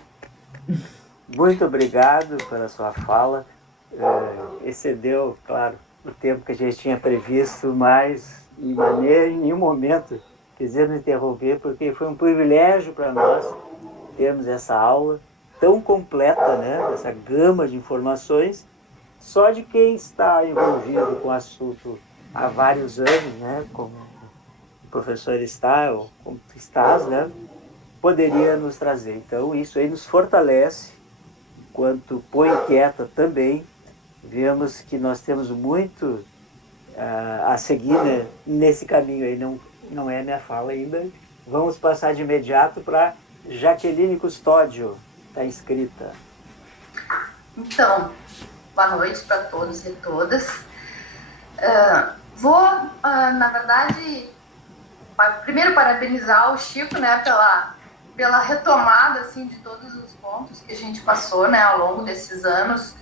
Muito obrigado pela sua fala. Excedeu, claro, o tempo que a gente tinha previsto, mas de maneira, em nenhum momento quisemos interromper, porque foi um privilégio para nós termos essa aula tão completa, né? Essa gama de informações, só de quem está envolvido com o assunto há vários anos, né? Como o professor está, ou como tu estás, né? Poderia nos trazer. Então, isso aí nos fortalece, enquanto Põe Inquieta também, vemos que nós temos muito a seguir, né, nesse caminho aí. Não é minha fala ainda. Vamos passar de imediato para Jaqueline Custódio, está inscrita. Então, boa noite para todos e todas. Vou, na verdade, primeiro parabenizar o Chico, né, pela retomada assim, de todos os pontos que a gente passou, né, ao longo desses anos.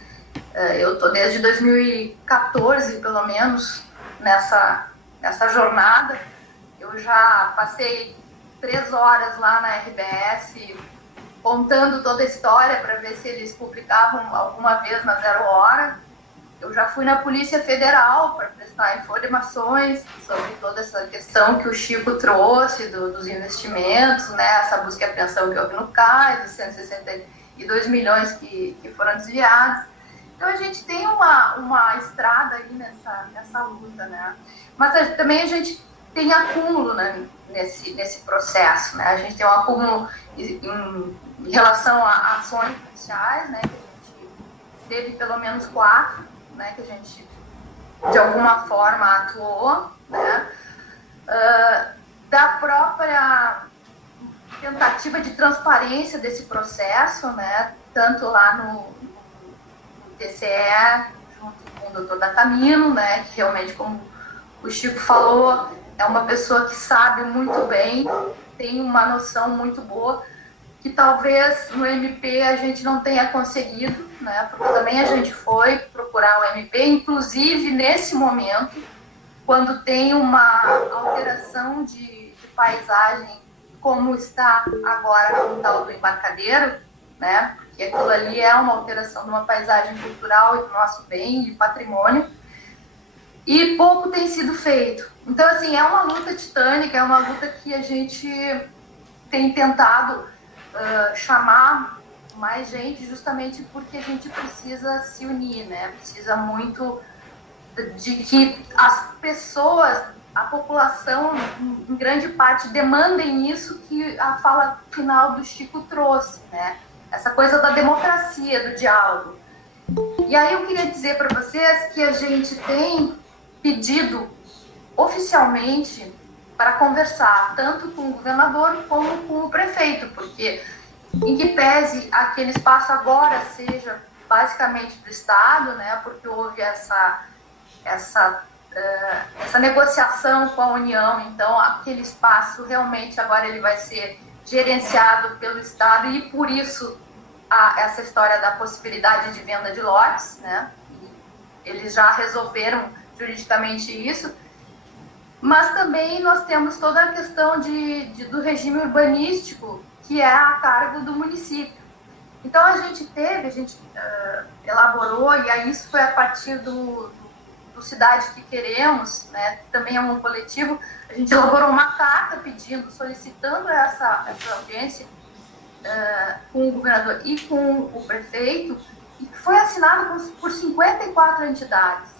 Eu estou desde 2014, pelo menos, nessa jornada. Eu já passei 3 horas lá na RBS contando toda a história para ver se eles publicavam alguma vez na 0 hora. Eu já fui na Polícia Federal para prestar informações sobre toda essa questão que o Chico trouxe dos investimentos, né, essa busca e apreensão que houve no CAIS, os 162 milhões que foram desviados. Então a gente tem uma estrada aí nessa luta, né? Mas também a gente tem acúmulo, né, nesse processo, né? A gente tem um acúmulo em relação a ações judiciais, né, que a gente teve pelo menos 4, né, que a gente de alguma forma atuou, né, da própria tentativa de transparência desse processo, né, tanto lá no TCE, junto com o doutor Datamino, né, que realmente, como o Chico falou, é uma pessoa que sabe muito bem, tem uma noção muito boa, que talvez no MP a gente não tenha conseguido, né, porque também a gente foi procurar o MP, inclusive nesse momento, quando tem uma alteração de paisagem, como está agora com o tal do embarcadeiro, né, porque aquilo ali é uma alteração de uma paisagem cultural e do nosso bem e patrimônio, e pouco tem sido feito. Então, assim, é uma luta titânica, é uma luta que a gente tem tentado chamar mais gente, justamente porque a gente precisa se unir, né? Precisa muito de que as pessoas, a população, em grande parte, demandem isso que a fala final do Chico trouxe, né? Essa coisa da democracia, do diálogo. E aí eu queria dizer para vocês que a gente tem pedido oficialmente para conversar tanto com o governador como com o prefeito, porque em que pese aquele espaço agora seja basicamente do Estado, né, porque houve essa negociação com a União, então aquele espaço realmente agora ele vai ser gerenciado pelo Estado e por isso essa história da possibilidade de venda de lotes, né, eles já resolveram juridicamente isso, mas também nós temos toda a questão do regime urbanístico que é a cargo do município. Então a gente elaborou, e aí isso foi a partir do Cidade que Queremos, né, que também é um coletivo, a gente elaborou uma carta solicitando essa audiência com o governador e com o prefeito, e que foi assinada por 54 entidades.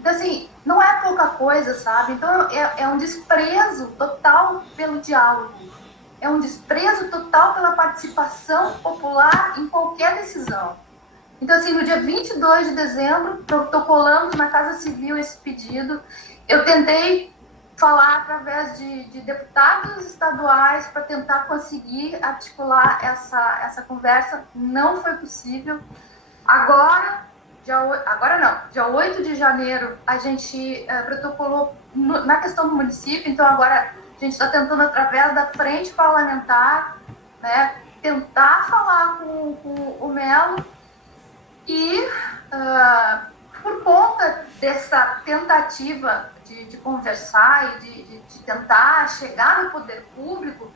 Então, assim, não é pouca coisa, sabe? Então, é um desprezo total pelo diálogo. É um desprezo total pela participação popular em qualquer decisão. Então, assim, no dia 22 de dezembro, protocolamos na Casa Civil esse pedido. Eu tentei falar através de deputados estaduais para tentar conseguir articular essa conversa. Não foi possível. Dia 8 de janeiro, a gente protocolou na questão do município, então agora a gente está tentando, através da frente parlamentar, né, tentar falar com o Melo e, por conta dessa tentativa de conversar e de tentar chegar no poder público,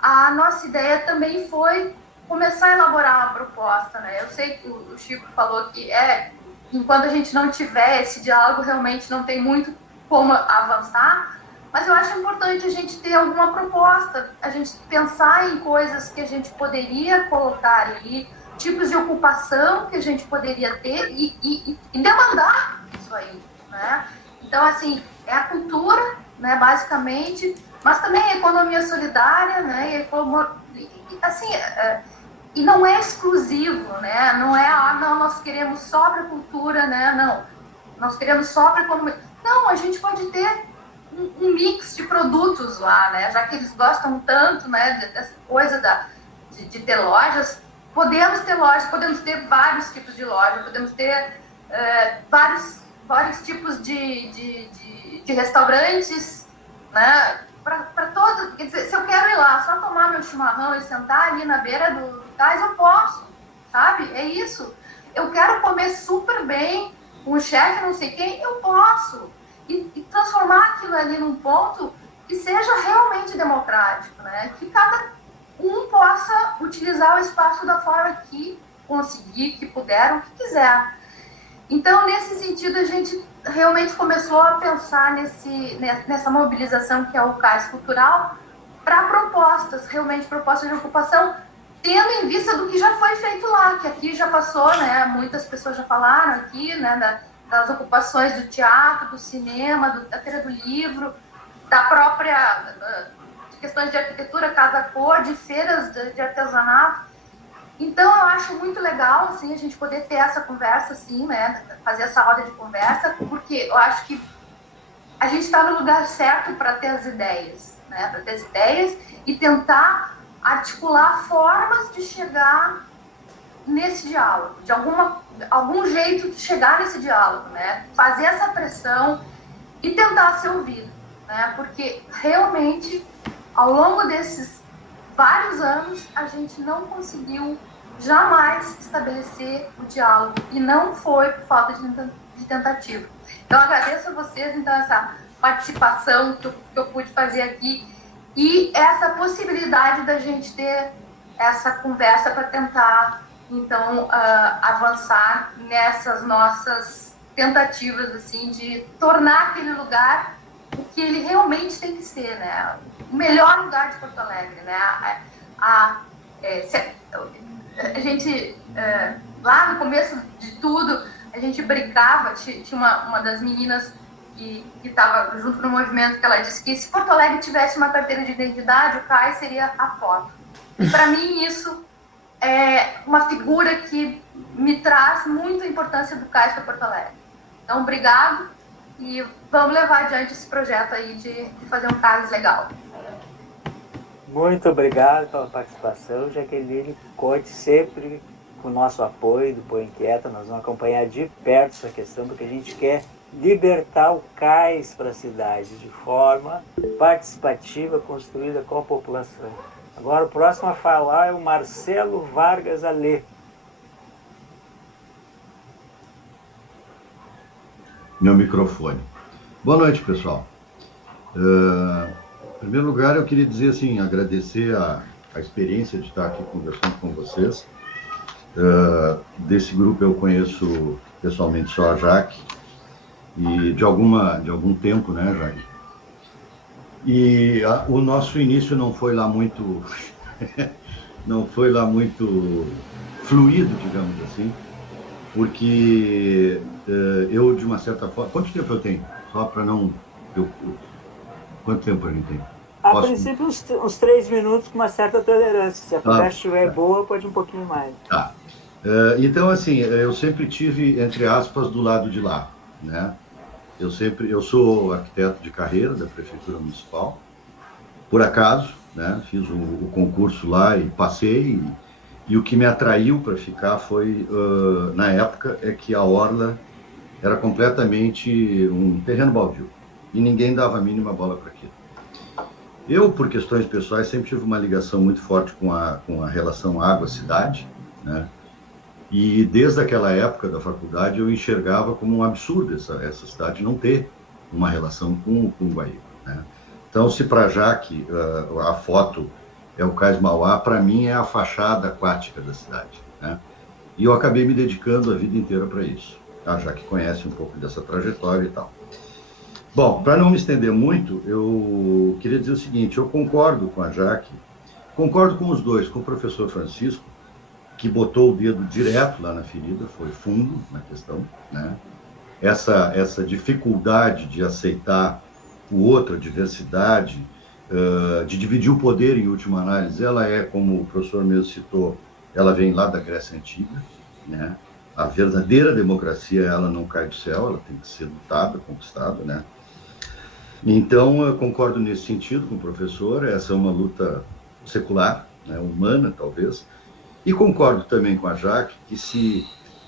a nossa ideia também foi começar a elaborar uma proposta, né? Eu sei que o Chico falou que enquanto a gente não tiver esse diálogo, realmente não tem muito como avançar, mas eu acho importante a gente ter alguma proposta, a gente pensar em coisas que a gente poderia colocar ali, tipos de ocupação que a gente poderia ter e demandar isso aí, né? Então, assim, é a cultura, né, basicamente, mas também a economia solidária, né, E não é exclusivo, né? Não é, não, nós queremos só para cultura, né? Não, nós queremos só para economia. Não, a gente pode ter um mix de produtos lá, né? Já que eles gostam tanto, né, dessa coisa de ter lojas, podemos ter lojas, podemos ter vários tipos de loja, podemos ter vários tipos de restaurantes, né? Para todos. Quer dizer, se eu quero ir lá só tomar meu chimarrão e sentar ali na beira do cais, eu posso, sabe? É isso. Eu quero comer super bem com o chefe, não sei quem, eu posso. E transformar aquilo ali num ponto que seja realmente democrático, né? Que cada um possa utilizar o espaço da forma que conseguir, que puder, o que quiser. Então, nesse sentido, a gente realmente começou a pensar nessa mobilização que é o Cais Cultural para propostas, realmente propostas de ocupação, tendo em vista do que já foi feito lá, que aqui já passou, né? Muitas pessoas já falaram aqui, né? Das ocupações do teatro, do cinema, da Feira do Livro, da própria de questões de arquitetura, Casa Cor, de feiras de artesanato. Então, eu acho muito legal, assim, a gente poder ter essa conversa, assim, né, fazer essa roda de conversa, porque eu acho que a gente está no lugar certo para ter as ideias, né, para ter as ideias e tentar articular formas de chegar nesse diálogo, de algum jeito de chegar nesse diálogo, né, fazer essa pressão e tentar ser ouvido, né, porque realmente, ao longo desses vários anos, a gente não conseguiu jamais estabelecer o diálogo, e não foi por falta de tentativa. Então, agradeço a vocês, então, essa participação que eu pude fazer aqui, e essa possibilidade da gente ter essa conversa para tentar, então, avançar nessas nossas tentativas, assim, de tornar aquele lugar o que ele realmente tem que ser, né? O melhor lugar de Porto Alegre, né? A gente, lá no começo de tudo, a gente brincava, tinha uma das meninas que estava junto no movimento, que ela disse que se Porto Alegre tivesse uma carteira de identidade, o Cais seria a foto. E para mim isso é uma figura que me traz muita importância do Cais para Porto Alegre. Então, obrigado, e vamos levar adiante esse projeto aí de fazer um Cais legal. Muito obrigado pela participação, Jaqueline. Conte sempre com o nosso apoio do Põe Inquieta. Nós vamos acompanhar de perto essa questão, porque a gente quer libertar o Cais para a cidade de forma participativa, construída com a população. Agora, o próximo a falar é o Marcelo Vargas Alê. Meu microfone. Boa noite, pessoal. Em primeiro lugar, eu queria dizer assim, agradecer a experiência de estar aqui conversando com vocês. Desse grupo eu conheço pessoalmente só a Jaque, e de algum tempo, né, Jaque? E o nosso início não foi lá muito fluido, digamos assim, porque eu, de uma certa forma... Quanto tempo eu tenho? Só para não... Quanto tempo a gente tem? A princípio, uns 3 minutos com uma certa tolerância. Se a conversa estiver boa, pode um pouquinho mais. Tá. Então, assim, eu sempre tive, entre aspas, do lado de lá, né? Eu sou arquiteto de carreira da Prefeitura Municipal, por acaso, né? Fiz o concurso lá e passei, e o que me atraiu para ficar foi, na época, é que a Orla era completamente um terreno baldio, e ninguém dava a mínima bola para aquilo. Eu, por questões pessoais, sempre tive uma ligação muito forte com a relação água-cidade, né? E desde aquela época da faculdade eu enxergava como um absurdo essa cidade não ter uma relação com o Guaíba, né? Então, se para Jaque a foto é o Cais Mauá, para mim é a fachada aquática da cidade, né? E eu acabei me dedicando a vida inteira para isso. A Jaque conhece um pouco dessa trajetória e tal. Bom, para não me estender muito, eu queria dizer o seguinte: eu concordo com a Jaque, concordo com os dois, com o professor Francisco, que botou o dedo direto lá na ferida, foi fundo na questão, né? Essa dificuldade de aceitar o outro, a diversidade, de dividir o poder em última análise, ela é, como o professor mesmo citou, ela vem lá da Grécia Antiga, né? A verdadeira democracia, ela não cai do céu, ela tem que ser lutada, conquistada, né? Então, eu concordo nesse sentido com o professor, essa é uma luta secular, né? Humana, talvez, e concordo também com a Jaque,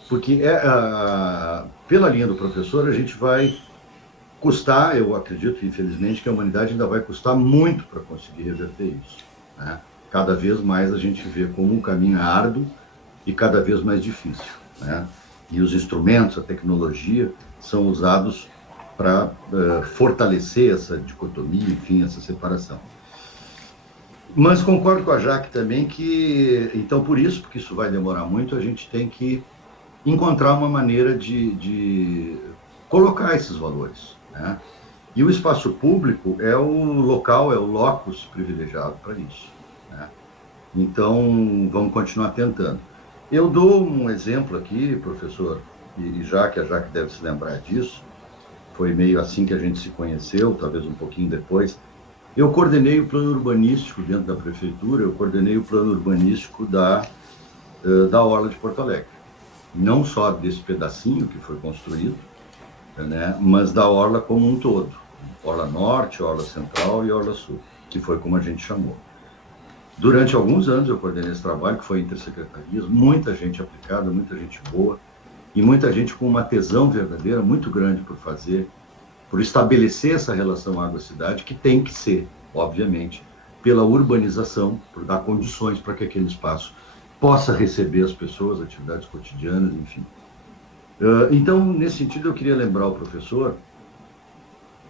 porque pela linha do professor, a gente vai custar, eu acredito, infelizmente, que a humanidade ainda vai custar muito para conseguir reverter isso, né? Cada vez mais a gente vê como um caminho árduo e cada vez mais difícil, né? E os instrumentos, a tecnologia, são usados para fortalecer essa dicotomia, enfim, essa separação. Mas concordo com a Jaque também que, então, por isso, porque isso vai demorar muito, a gente tem que encontrar uma maneira de colocar esses valores, né? E o espaço público é o local, é o locus privilegiado para isso, né? Então, vamos continuar tentando. Eu dou um exemplo aqui, professor, e já que a Jaque deve se lembrar disso, foi meio assim que a gente se conheceu, talvez um pouquinho depois. Eu coordenei o plano urbanístico dentro da prefeitura, eu coordenei o plano urbanístico da Orla de Porto Alegre. Não só desse pedacinho que foi construído, né, mas da Orla como um todo. Orla Norte, Orla Central e Orla Sul, que foi como a gente chamou. Durante alguns anos eu coordenei esse trabalho, que foi intersecretarias, muita gente aplicada, muita gente boa, e muita gente com uma tesão verdadeira muito grande por fazer, por estabelecer essa relação água-cidade, que tem que ser, obviamente, pela urbanização, por dar condições para que aquele espaço possa receber as pessoas, atividades cotidianas, enfim. Então, nesse sentido, eu queria lembrar o professor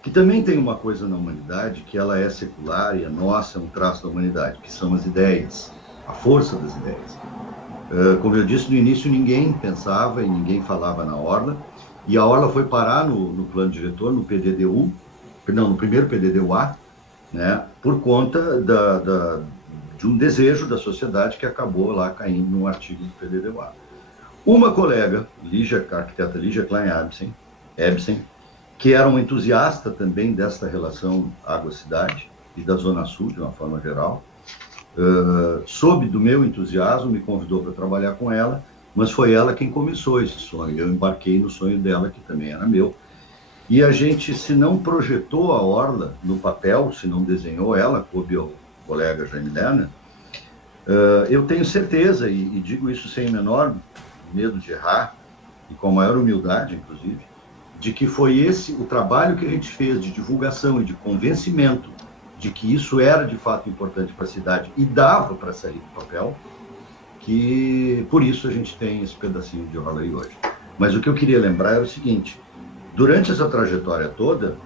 que também tem uma coisa na humanidade, que ela é secular e é nossa, é um traço da humanidade, que são as ideias, a força das ideias. Como eu disse no início, ninguém pensava e ninguém falava na Orla, e a Orla foi parar no plano diretor, no PDDU, não, no primeiro PDDU-A, né, por conta de um desejo da sociedade que acabou lá caindo num artigo do PDDU-A. Uma colega, a arquiteta Lígia Klein-Ebsen, que era uma entusiasta também dessa relação água-cidade e da Zona Sul, de uma forma geral, soube do meu entusiasmo, me convidou para trabalhar com ela, mas foi ela quem começou esse sonho. Eu embarquei no sonho dela, que também era meu. E a gente, se não projetou a Orla no papel, se não desenhou ela, coube ao colega Jaime Lerner, eu tenho certeza, e digo isso sem o menor medo de errar, e com a maior humildade, inclusive, de que foi esse o trabalho que a gente fez de divulgação e de convencimento de que isso era de fato importante para a cidade e dava para sair do papel, que por isso a gente tem esse pedacinho de Orla aí hoje. Mas o que eu queria lembrar era o seguinte: durante essa trajetória toda,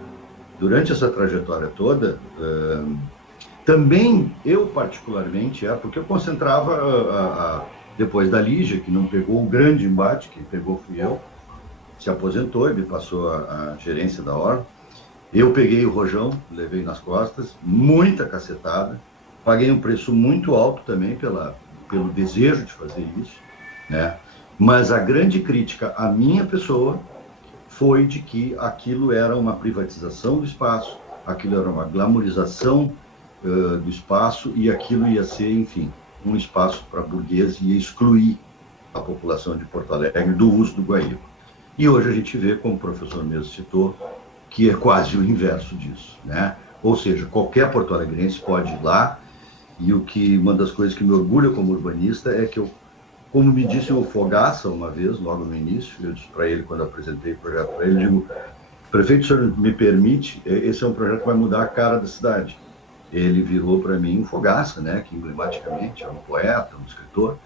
também eu particularmente, porque eu concentrava, depois da Lígia, que não pegou o grande embate, quem pegou fui eu, se aposentou e me passou a gerência da Orla. Eu peguei o rojão, levei nas costas, muita cacetada, paguei um preço muito alto também pelo desejo de fazer isso, né? Mas a grande crítica à minha pessoa foi de que aquilo era uma privatização do espaço, aquilo era uma glamorização do espaço, e aquilo ia ser, enfim, um espaço para burguês e ia excluir a população de Porto Alegre do uso do Guaíba. E hoje a gente vê, como o professor mesmo citou, que é quase o inverso disso, né? Ou seja, qualquer porto-alegrense pode ir lá, e uma das coisas que me orgulha como urbanista é que eu, como me disse o Fogaça uma vez, logo no início, eu disse para ele, quando apresentei o projeto para ele, digo: prefeito, o senhor me permite, esse é um projeto que vai mudar a cara da cidade. Ele virou para mim um Fogaça, né, que emblematicamente é um poeta, um escritor,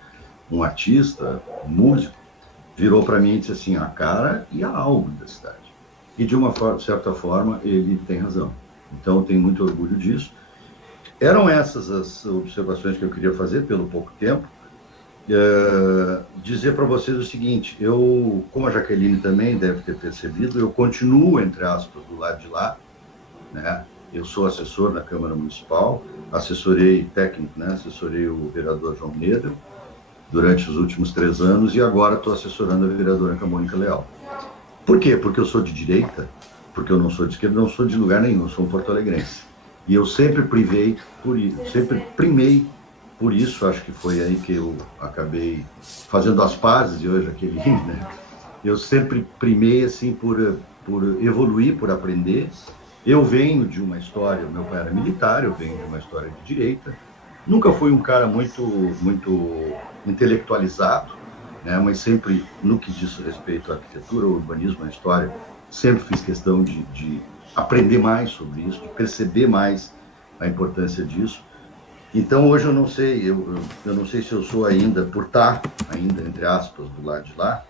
um artista, um músico, virou para mim e disse assim: a cara e a alma da cidade. E de uma certa forma ele tem razão. Então eu tenho muito orgulho disso. Eram essas as observações que eu queria fazer pelo pouco tempo. Dizer para vocês o seguinte: eu, como a Jaqueline também deve ter percebido, eu continuo, entre aspas, do lado de lá, né? Eu sou assessor na Câmara Municipal, assessorei técnico, né? Assessorei o vereador João Neder durante os últimos 3 anos e agora estou assessorando a vereadora Mônica Leal. Por quê? Porque eu sou de direita, porque eu não sou de esquerda, não sou de lugar nenhum, eu sou um porto-alegrense. E eu sempre primei por isso acho que foi aí que eu acabei fazendo as pazes, e hoje aquele, né? Eu sempre primei assim por evoluir, por aprender. Eu venho de uma história, meu pai era militar, eu venho de uma história de direita. Nunca fui um cara muito intelectualizado, né? Mas sempre, no que diz respeito à arquitetura, ao urbanismo, à história, sempre fiz questão de aprender mais sobre isso, de perceber mais a importância disso. Então, hoje eu não sei, eu não sei se eu sou ainda, por estar ainda, entre aspas, do lado de lá,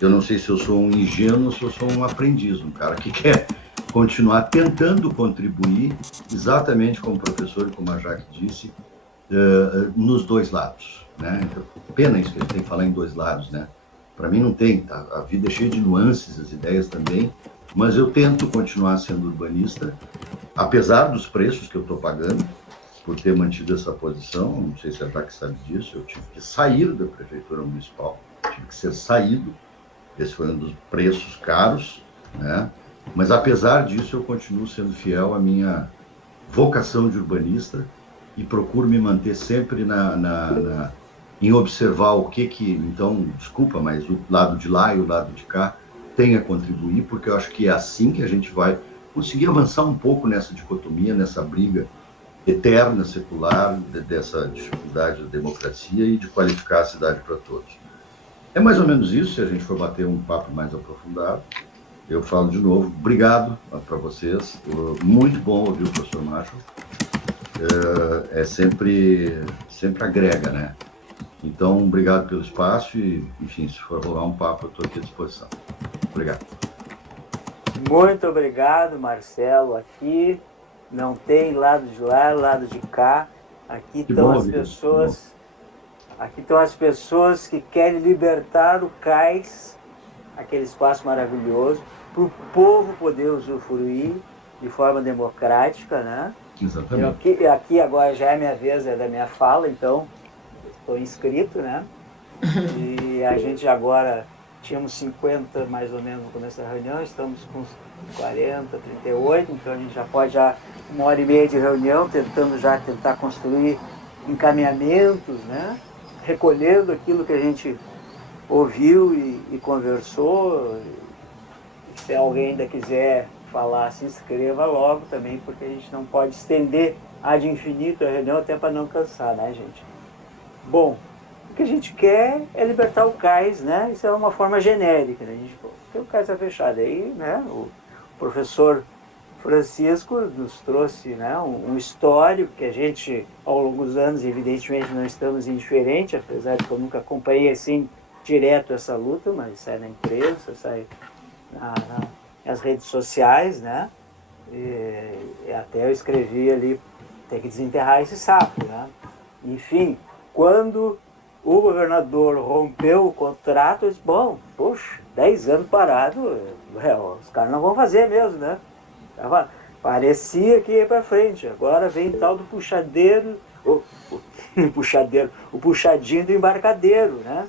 eu não sei se eu sou um ingênuo ou se eu sou um aprendiz, um cara que quer continuar tentando contribuir, exatamente como o professor e como a Jaque disse, nos dois lados, né? Então, pena isso que a gente tem que falar em dois lados, né? Para mim não tem, tá? A vida é cheia de nuances, as ideias também, mas eu tento continuar sendo urbanista, apesar dos preços que eu estou pagando por ter mantido essa posição. Não sei se a Jaque sabe disso, eu tive que sair da prefeitura municipal, tive que ser saído, esse foi um dos preços caros, né? Mas apesar disso eu continuo sendo fiel à minha vocação de urbanista e procuro me manter sempre em observar o que, então, desculpa, mas o lado de lá e o lado de cá tem a contribuir, porque eu acho que é assim que a gente vai conseguir avançar um pouco nessa dicotomia, nessa briga eterna, secular, dessa dificuldade da democracia e de qualificar a cidade para todos. É mais ou menos isso, se a gente for bater um papo mais aprofundado. Eu falo de novo, obrigado para vocês, muito bom ouvir o professor Marshall. É sempre agrega, né? Então, obrigado pelo espaço e, enfim, se for rolar um papo, eu estou aqui à disposição. Obrigado. Muito obrigado, Marcelo. Aqui não tem lado de lá, lado de cá. Aqui estão as pessoas. Aqui estão as pessoas que querem libertar o cais, aquele espaço maravilhoso, para o povo poder usufruir de forma democrática, né? Exatamente. Aqui agora já é minha vez, é da minha fala, então estou inscrito, né? E a gente agora tínhamos 50 mais ou menos no começo da reunião, estamos com 40, 38, então a gente já pode já 1h30 de reunião, tentando já tentar construir encaminhamentos, né? Recolhendo aquilo que a gente ouviu e conversou. Se alguém ainda quiser falar, se inscreva logo também, porque a gente não pode estender ad infinito a reunião até para não cansar, né, gente? Bom, o que a gente quer é libertar o cais, né? Isso é uma forma genérica, né? Porque o cais é fechado. Aí, né, o professor Francisco nos trouxe, né, um histórico que a gente, ao longo dos anos, evidentemente não estamos indiferente, apesar de que eu nunca acompanhei assim direto essa luta, mas sai na imprensa, sai nas redes sociais, né? E até eu escrevi ali, tem que desenterrar esse sapo, né? Enfim, quando o governador rompeu o contrato, eu disse, bom, poxa, 10 anos parado, os caras não vão fazer mesmo, né? Parecia que ia para frente. Agora vem tal do puxadeiro, o puxadinho do embarcadeiro, né?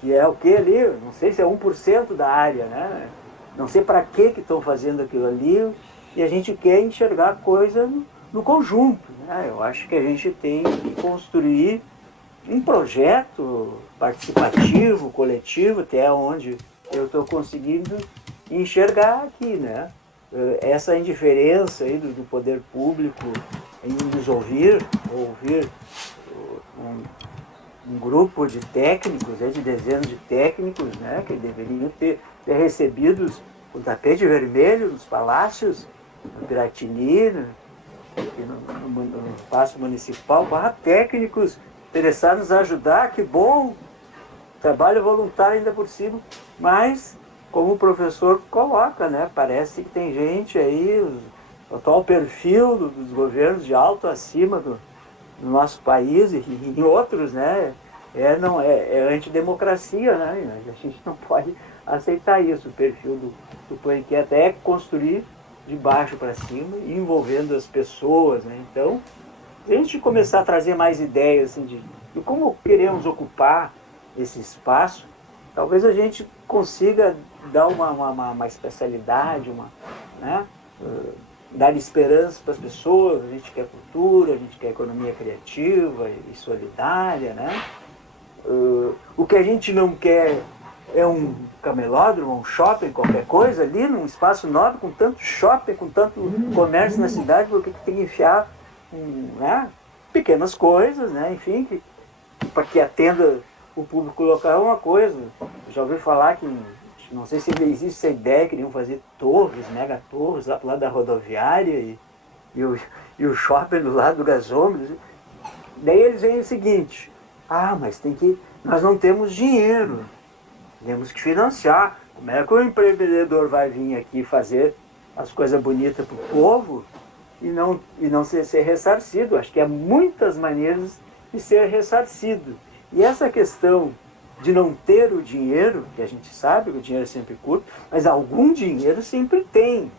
Que é o que ali? Não sei se é 1% da área, né? Não sei para que estão fazendo aquilo ali, e a gente quer enxergar a coisa no conjunto, né? Eu acho que a gente tem que construir um projeto participativo, coletivo, até onde eu estou conseguindo enxergar aqui, né? Essa indiferença aí do poder público em nos ouvir um grupo de técnicos, de dezenas de técnicos, né, que deveriam ter recebidos o tapete vermelho nos palácios, no Piratini, no Palácio Municipal, técnicos interessados em ajudar, que bom, trabalho voluntário ainda por cima, mas como o professor coloca, né, parece que tem gente aí, o atual perfil dos governos de alto acima do nosso país e em outros, né, é antidemocracia, né, a gente não pode aceitar isso, o perfil do que até é construir de baixo para cima, envolvendo as pessoas, né, então, se a gente começar a trazer mais ideias assim, de como queremos ocupar esse espaço, talvez a gente consiga dar uma especialidade, né, dar esperança para as pessoas, a gente quer cultura, a gente quer economia criativa e solidária, né? O que a gente não quer é um camelódromo, um shopping, qualquer coisa ali, num espaço nobre, com tanto shopping, com tanto comércio na cidade, porque tem que enfiar né, pequenas coisas, né, enfim, para que atenda o público local é uma coisa. Já ouvi falar que, não sei se existe essa ideia, queriam fazer torres, mega torres, lá pro lado da rodoviária e o shopping do lado do gasômetro. Daí eles veem o seguinte: mas nós não temos dinheiro, temos que financiar. Como é que o empreendedor vai vir aqui fazer as coisas bonitas para o povo e não ser ressarcido? Acho que há muitas maneiras de ser ressarcido. E essa questão de não ter o dinheiro, que a gente sabe que o dinheiro é sempre curto, mas algum dinheiro sempre tem.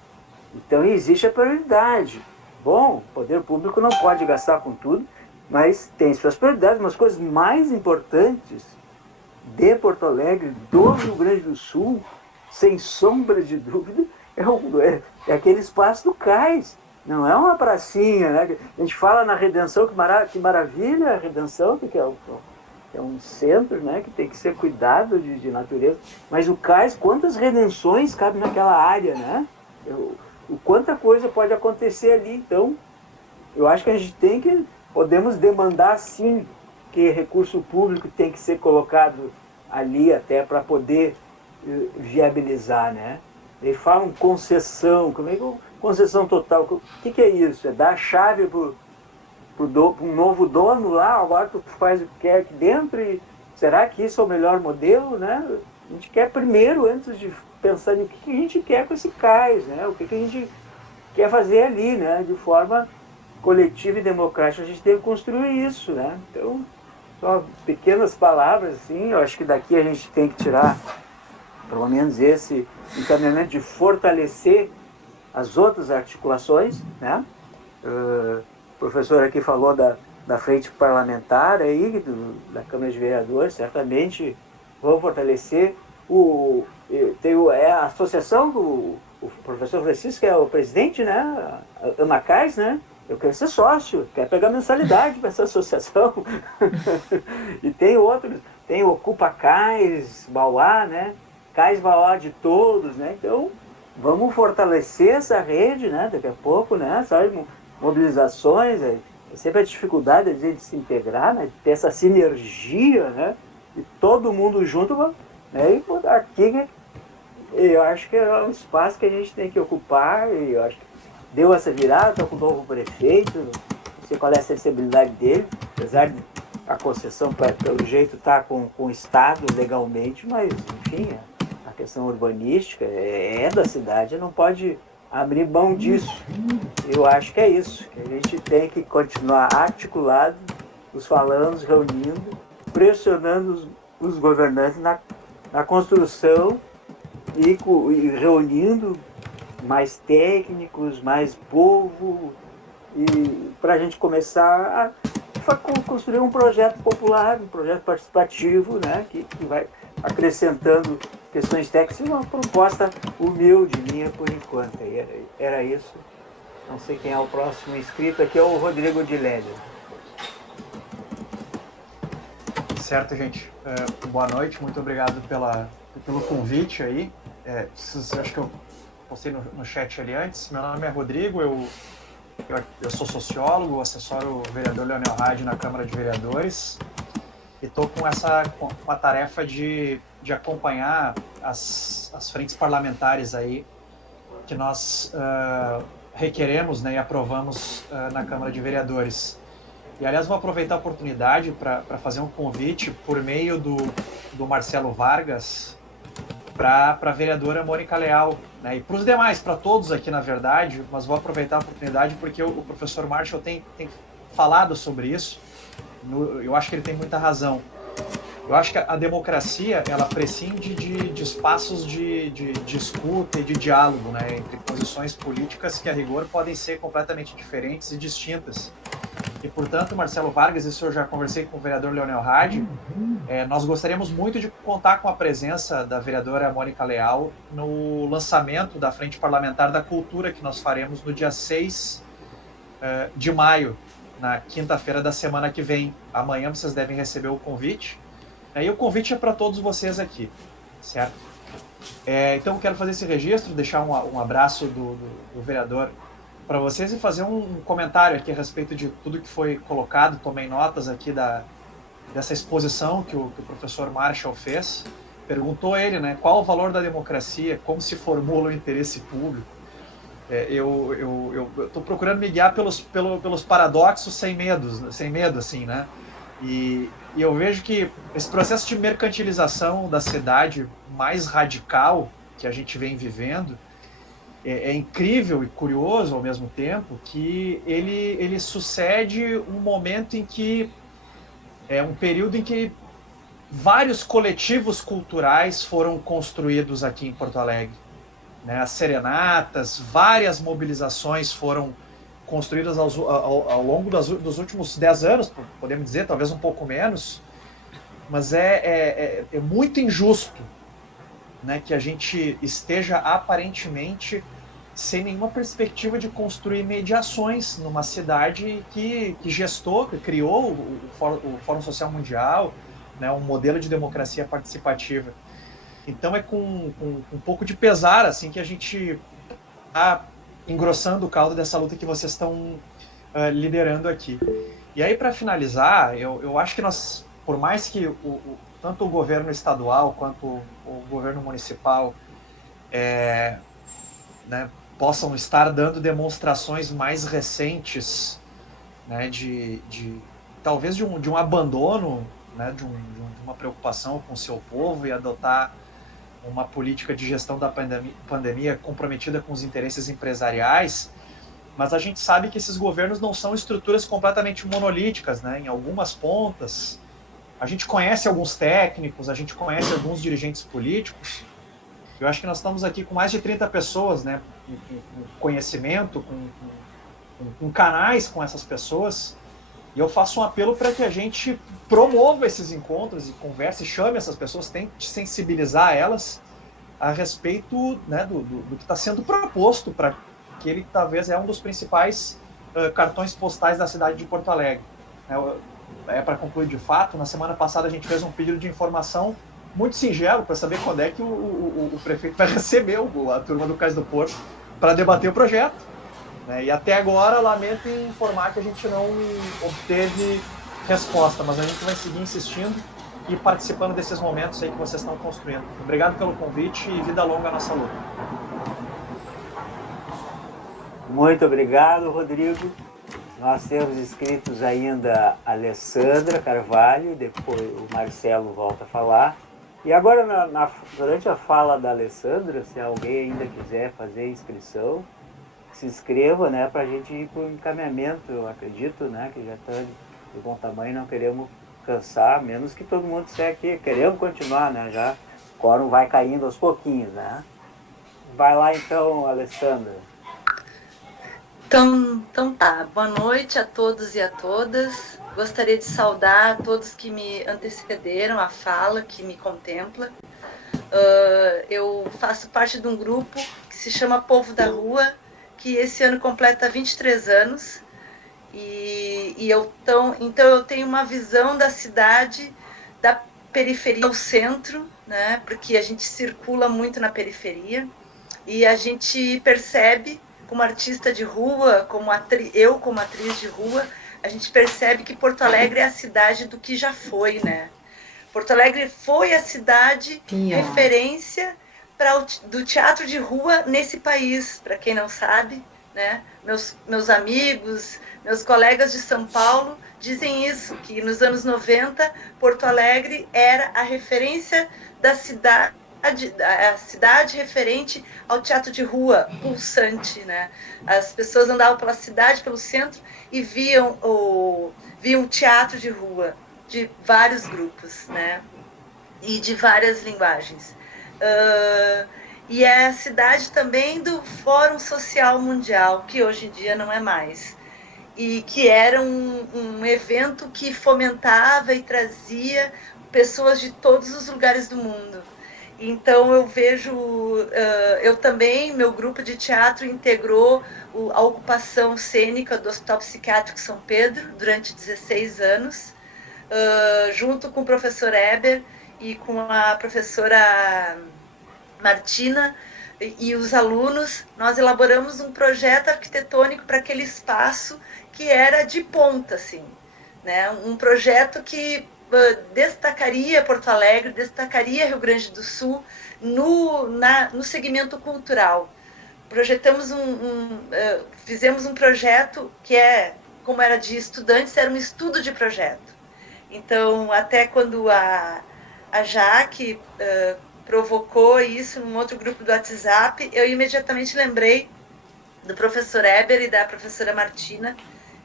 Então existe a prioridade. Bom, o poder público não pode gastar com tudo, mas tem suas prioridades. Umas coisas mais importantes de Porto Alegre, do Rio Grande do Sul, sem sombra de dúvida, é aquele espaço do cais. Não é uma pracinha, né? A gente fala na Redenção, que maravilha a Redenção, que é um centro, né, que tem que ser cuidado de natureza. Mas o cais, quantas redenções cabem naquela área, né? Quanta coisa pode acontecer ali. Então, eu acho que a gente podemos demandar sim que recurso público tem que ser colocado ali até para poder viabilizar, né? Eles falam concessão, como é que concessão total? O que é isso? É dar a chave para um novo dono lá, agora tu faz o que quer aqui dentro e será que isso é o melhor modelo, né? A gente quer primeiro, antes de pensar no que a gente quer com esse cais, né? O que a gente quer fazer ali, né? De forma coletiva e democrática, a gente deve construir isso, né? Então, só pequenas palavras, assim, eu acho que daqui a gente tem que tirar, pelo menos esse encaminhamento de fortalecer as outras articulações, né? O professor aqui falou da frente parlamentar aí, da Câmara de Vereadores, certamente vão fortalecer a associação do professor Francisco, que é o presidente, né? A AMACAIS, né? Eu quero ser sócio, quero pegar mensalidade para essa associação. E tem outros, tem o Ocupa Cais, Bauá, né? Cais Bauá de todos, né? Então, vamos fortalecer essa rede, né? Daqui a pouco, né? Sabe, mobilizações, é sempre a dificuldade de a gente se integrar, né? De ter essa sinergia, né? E todo mundo junto, né? E aqui, eu acho que é um espaço que a gente tem que ocupar, e eu acho que deu essa virada, estou com o novo prefeito, não sei qual é a sensibilidade dele, apesar de a concessão, pelo jeito, está com o Estado legalmente, mas, enfim, a questão urbanística é da cidade, não pode abrir mão disso. Eu acho que é isso, que a gente tem que continuar articulado, os falandos, reunindo, pressionando os governantes na construção e reunindo mais técnicos, mais povo, e para a gente começar a construir um projeto popular, um projeto participativo, né, que vai acrescentando questões técnicas, uma proposta humilde minha por enquanto. Era isso. Não sei quem é o próximo inscrito aqui, é o Rodrigo de Lélia. Certo, gente. Boa noite, muito obrigado pelo convite aí. Acho que eu postei no chat ali antes. Meu nome é Rodrigo, eu sou sociólogo, assessoro o vereador Leonel Hadi na Câmara de Vereadores e estou com a tarefa de acompanhar as frentes parlamentares aí que nós requeremos, né, e aprovamos na Câmara de Vereadores. E, aliás, vou aproveitar a oportunidade para fazer um convite por meio do Marcelo Vargas para a vereadora Mônica Leal, né? E para os demais, para todos aqui, na verdade, mas vou aproveitar a oportunidade porque o professor Marshall tem falado sobre isso. Eu acho que ele tem muita razão. Eu acho que a democracia, ela prescinde de espaços de escuta e de diálogo, né, entre posições políticas que, a rigor, podem ser completamente diferentes e distintas. E, portanto, Marcelo Vargas, isso eu já conversei com o vereador Leonel Hadi, nós gostaríamos muito de contar com a presença da vereadora Mônica Leal no lançamento da Frente Parlamentar da Cultura, que nós faremos no dia 6 de maio, na quinta-feira da semana que vem. Amanhã vocês devem receber o convite. E o convite é para todos vocês aqui, certo? Então eu quero fazer esse registro, deixar um abraço do vereador para vocês e fazer um comentário aqui a respeito de tudo que foi colocado. Tomei notas aqui dessa exposição que o professor Marshall fez. Perguntou ele, né, qual o valor da democracia, como se formula o interesse público. Eu estou procurando me guiar pelos paradoxos sem medo, assim, né? E eu vejo que esse processo de mercantilização da cidade mais radical que a gente vem vivendo é incrível e curioso ao mesmo tempo, que ele sucede um momento em que um período em que vários coletivos culturais foram construídos aqui em Porto Alegre, né? As serenatas, várias mobilizações foram construídas ao longo dos últimos 10 anos, podemos dizer, talvez um pouco menos, mas é muito injusto, né, que a gente esteja aparentemente sem nenhuma perspectiva de construir mediações numa cidade que gestou, que criou o Fórum Social Mundial, né, um modelo de democracia participativa. Então é com um pouco de pesar assim, que a gente está engrossando o caldo dessa luta que vocês estão liderando aqui. E aí, para finalizar, eu acho que nós, por mais que tanto o governo estadual quanto o governo municipal né, possam estar dando demonstrações mais recentes, né, talvez de um abandono, né, de uma preocupação com o seu povo e adotar uma política de gestão da pandemia comprometida com os interesses empresariais, mas a gente sabe que esses governos não são estruturas completamente monolíticas, né? Em algumas pontas, a gente conhece alguns técnicos, a gente conhece alguns dirigentes políticos. Eu acho que nós estamos aqui com mais de 30 pessoas, né, com conhecimento, com canais com essas pessoas, e eu faço um apelo para que a gente promova esses encontros e converse, chame essas pessoas, tente sensibilizar elas a respeito, né, do que está sendo proposto para que ele talvez é um dos principais cartões postais da cidade de Porto Alegre. Para concluir de fato, na semana passada a gente fez um pedido de informação muito singelo para saber quando é que o prefeito vai receber a turma do Cais do Porto para debater o projeto. E até agora, lamento em informar que a gente não obteve resposta, mas a gente vai seguir insistindo e participando desses momentos aí que vocês estão construindo. Obrigado pelo convite e vida longa à nossa luta. Muito obrigado, Rodrigo. Nós temos inscritos ainda a Alessandra Carvalho, depois o Marcelo volta a falar. E agora, durante a fala da Alessandra, se alguém ainda quiser fazer a inscrição, se inscreva, né, para a gente ir para o encaminhamento. Eu acredito, né, que já está de bom tamanho, não queremos cansar, menos que todo mundo esteja aqui. Queremos continuar, né, já o quórum vai caindo aos pouquinhos, né? Vai lá então, Alessandra. Então tá, boa noite a todos e a todas. Gostaria de saudar a todos que me antecederam à fala, que me contempla. Eu faço parte de um grupo que se chama Povo da Rua, que esse ano completa 23 anos. Então eu tenho uma visão da cidade, da periferia ao centro, né? Porque a gente circula muito na periferia e a gente percebe, como artista de rua, como atriz de rua, a gente percebe que Porto Alegre é a cidade do que já foi, né? Porto Alegre foi a cidade referência do teatro de rua nesse país, para quem não sabe, né? Meus amigos, meus colegas de São Paulo dizem isso, que nos anos 90, Porto Alegre era a referência da cidade, a cidade referente ao teatro de rua pulsante, né? As pessoas andavam pela cidade, pelo centro e viam o teatro de rua de vários grupos, né? E de várias linguagens. E é a cidade também do Fórum Social Mundial, que hoje em dia não é mais. e que era um evento que fomentava e trazia pessoas de todos os lugares do mundo. Então eu vejo, eu também, meu grupo de teatro integrou a ocupação cênica do Hospital Psiquiátrico São Pedro durante 16 anos, junto com o professor Eber e com a professora Martina e os alunos. Nós elaboramos um projeto arquitetônico para aquele espaço que era de ponta, assim, né? Um projeto que destacaria Porto Alegre, destacaria Rio Grande do Sul no segmento cultural. Projetamos fizemos um projeto que como era de estudantes, era um estudo de projeto. Então, até quando a Jaque provocou isso num outro grupo do WhatsApp, eu imediatamente lembrei do professor Eber e da professora Martina,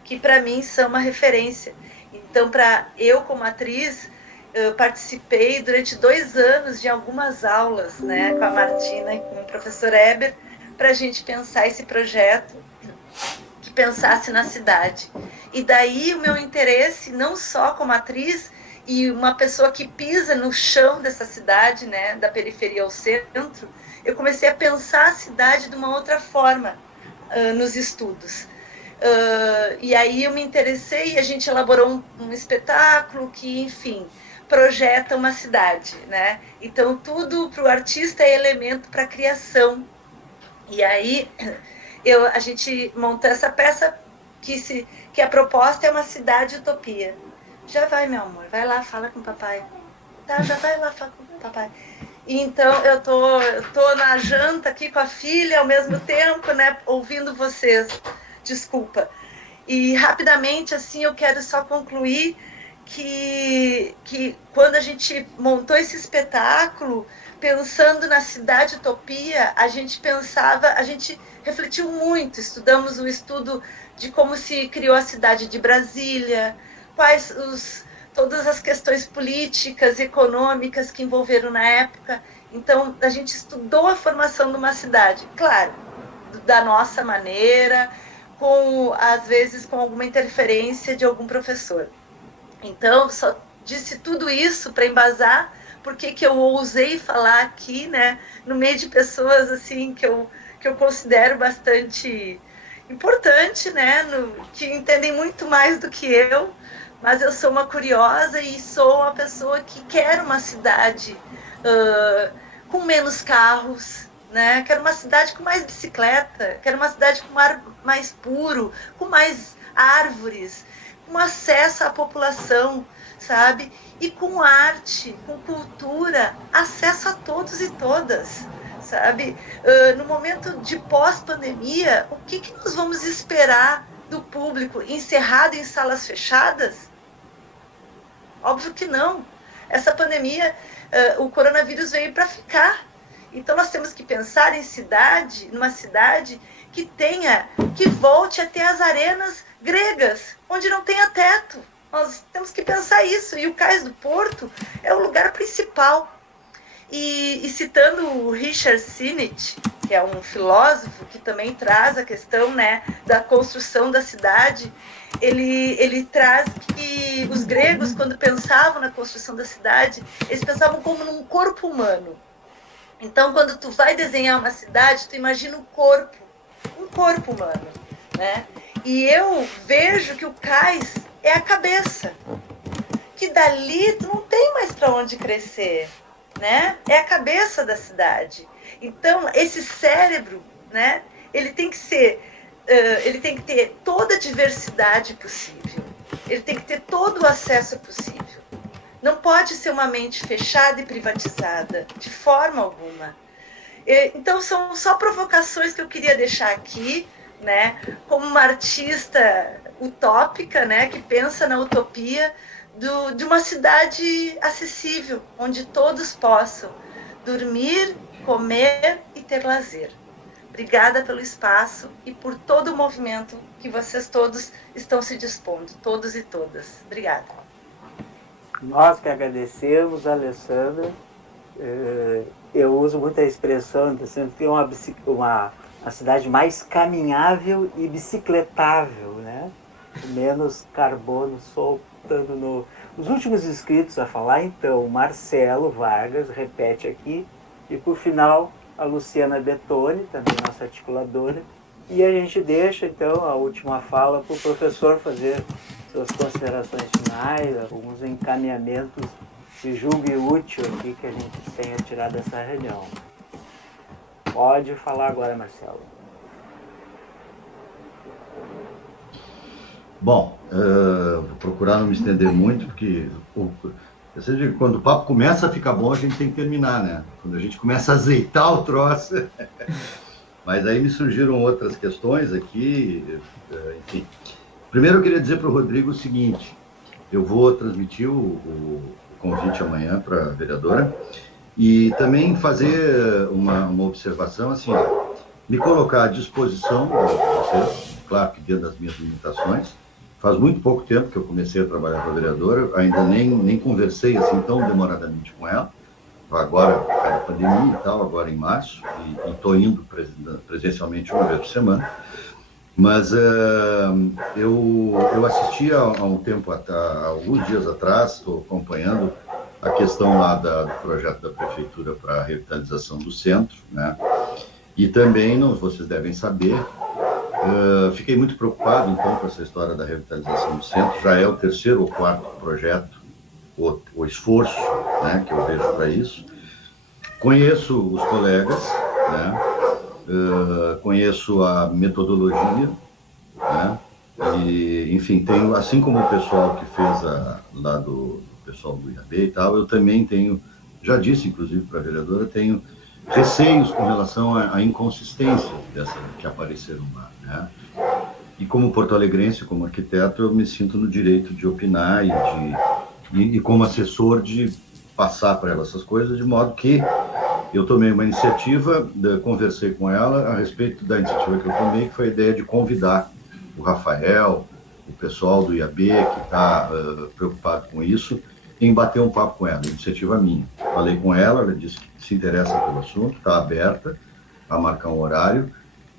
que para mim são uma referência. Então, eu como atriz, eu participei durante 2 anos de algumas aulas, né, com a Martina e com o professor Eber, para a gente pensar esse projeto que pensasse na cidade. E daí o meu interesse, não só como atriz e uma pessoa que pisa no chão dessa cidade, né, da periferia ao centro, eu comecei a pensar a cidade de uma outra forma nos estudos. E aí eu me interessei e a gente elaborou um espetáculo que, enfim, projeta uma cidade, né? Então tudo para o artista é elemento para a criação. E aí a gente montou essa peça que a proposta é uma cidade utopia. Já vai, meu amor, vai lá, fala com o papai. Tá, já vai lá, fala com o papai. Então eu tô na janta aqui com a filha ao mesmo tempo, né, ouvindo vocês. Desculpa. E rapidamente, assim, eu quero só concluir que quando a gente montou esse espetáculo, pensando na cidade utopia, a gente refletiu muito, estudamos o estudo de como se criou a cidade de Brasília, todas as questões políticas, econômicas que envolveram na época. Então, a gente estudou a formação de uma cidade, claro, da nossa maneira, às vezes com alguma interferência de algum professor. Então, só disse tudo isso para embasar porque que eu ousei falar aqui, né, no meio de pessoas assim que eu considero bastante importante, né, que entendem muito mais do que eu, mas eu sou uma curiosa e sou uma pessoa que quer uma cidade com menos carros, né? Quero uma cidade com mais bicicleta, quero uma cidade com ar mais puro, com mais árvores, com acesso à população, sabe? E com arte, com cultura, acesso a todos e todas, sabe? No momento de pós-pandemia, o que nós vamos esperar do público? Encerrado em salas fechadas? Óbvio que não. Essa pandemia, o coronavírus veio para ficar. Então nós temos que pensar numa cidade que volte a ter as arenas gregas, onde não tenha teto. Nós temos que pensar isso. E o Cais do Porto é o lugar principal. E citando o Richard Sennett, que é um filósofo que também traz a questão, né, da construção da cidade, ele traz que os gregos, quando pensavam na construção da cidade, eles pensavam como num corpo humano. Então, quando tu vai desenhar uma cidade, tu imagina um corpo humano, né? E eu vejo que o cais é a cabeça, que dali tu não tem mais para onde crescer, né? É a cabeça da cidade. Então, esse cérebro, né? Ele tem que ter toda a diversidade possível. Ele tem que ter todo o acesso possível. Não pode ser uma mente fechada e privatizada, de forma alguma. Então, são só provocações que eu queria deixar aqui, né? Como uma artista utópica, né? Que pensa na utopia de uma cidade acessível, onde todos possam dormir, comer e ter lazer. Obrigada pelo espaço e por todo o movimento que vocês todos estão se dispondo, todos e todas. Obrigada. Nós que agradecemos, Alessandra. Eu uso muito a expressão de ter uma cidade mais caminhável e bicicletável, né? menos carbono soltando no... Os últimos inscritos a falar, então, Marcelo Vargas, repete aqui, e por final a Luciana Betoni, também nossa articuladora, e a gente deixa então a última fala para o professor fazer suas considerações finais, alguns encaminhamentos que julgue útil aqui que a gente tenha tirado dessa reunião. Pode falar agora, Marcelo. Bom, vou procurar não me estender muito, porque quando o papo começa a ficar bom, a gente tem que terminar, né? Quando a gente começa a azeitar o troço. Mas aí me surgiram outras questões aqui, enfim. Primeiro eu queria dizer para o Rodrigo o seguinte, eu vou transmitir o convite amanhã para a vereadora e também fazer uma observação, assim, me colocar à disposição de vocês, claro que dentro das minhas limitações. Faz muito pouco tempo que eu comecei a trabalhar com a vereadora, ainda nem conversei assim tão demoradamente com ela. Agora, a pandemia e tal, agora em março, e estou indo presencialmente uma vez por semana. Mas eu assisti há um tempo, há alguns dias atrás, estou acompanhando a questão lá do projeto da prefeitura para a revitalização do centro, né? E também, vocês devem saber, fiquei muito preocupado, então, com essa história da revitalização do centro. Já é o terceiro ou quarto projeto, o esforço, né, que eu vejo para isso. Conheço os colegas, né, conheço a metodologia, né, e, enfim, tenho, assim como o pessoal que fez lá do pessoal do IAB e tal, eu também tenho, já disse, inclusive, para a vereadora, tenho receios com relação à inconsistência que apareceram lá, né? E como porto-alegrense, como arquiteto, eu me sinto no direito de opinar e como assessor de passar para ela essas coisas, de modo que eu tomei uma iniciativa, conversei com ela a respeito da iniciativa que eu tomei, que foi a ideia de convidar o Rafael, o pessoal do IAB, que está preocupado com isso, em bater um papo com ela, iniciativa minha. Falei com ela, ela disse que se interessa pelo assunto, está aberta a marcar um horário,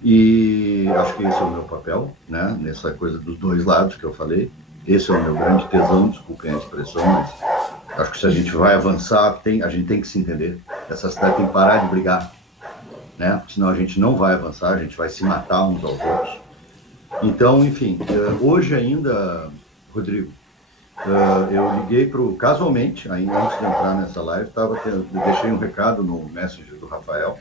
e acho que esse é o meu papel, né, nessa coisa dos dois lados que eu falei. Esse é o meu grande tesão, desculpem a expressão, mas acho que se a gente vai avançar, a gente tem que se entender. Essa cidade tem que parar de brigar, né, senão a gente não vai avançar, a gente vai se matar uns aos outros. Então, enfim, hoje ainda, Rodrigo, eu liguei casualmente, ainda antes de entrar nessa live, deixei um recado no Messenger do Rafael,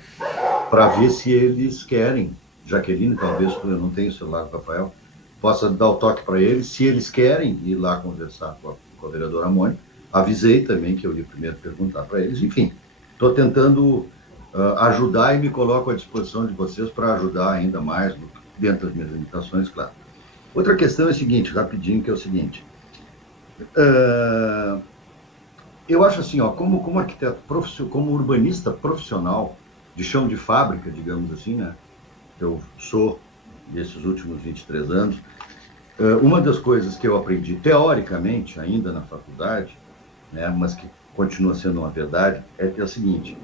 para ver se eles querem, Jaqueline, talvez, eu não tenho o celular do Rafael, possa dar o toque para eles, se eles querem ir lá conversar com a vereadora Mônica. Avisei também que eu ia primeiro perguntar para eles. Enfim, estou tentando ajudar e me coloco à disposição de vocês para ajudar ainda mais, dentro das minhas limitações, claro. Outra questão é a seguinte, rapidinho, que é o seguinte. Eu acho assim, como arquiteto, como urbanista profissional, de chão de fábrica, digamos assim, né? Eu sou, nesses últimos 23 anos, uma das coisas que eu aprendi teoricamente, ainda na faculdade, né, mas que continua sendo uma verdade, é o seguinte,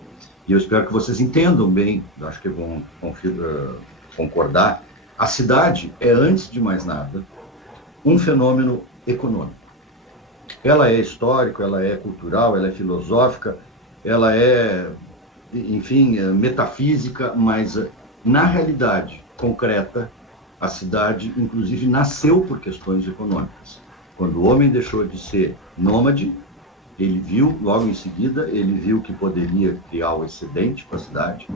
e eu espero que vocês entendam bem, acho que vão concordar, a cidade é, antes de mais nada, um fenômeno econômico. Ela é histórico, ela é cultural, ela é filosófica, ela é, enfim, metafísica, mas na realidade concreta, a cidade, inclusive, nasceu por questões econômicas. Quando o homem deixou de ser nômade, ele viu, logo em seguida, ele viu que poderia criar o excedente para a cidade,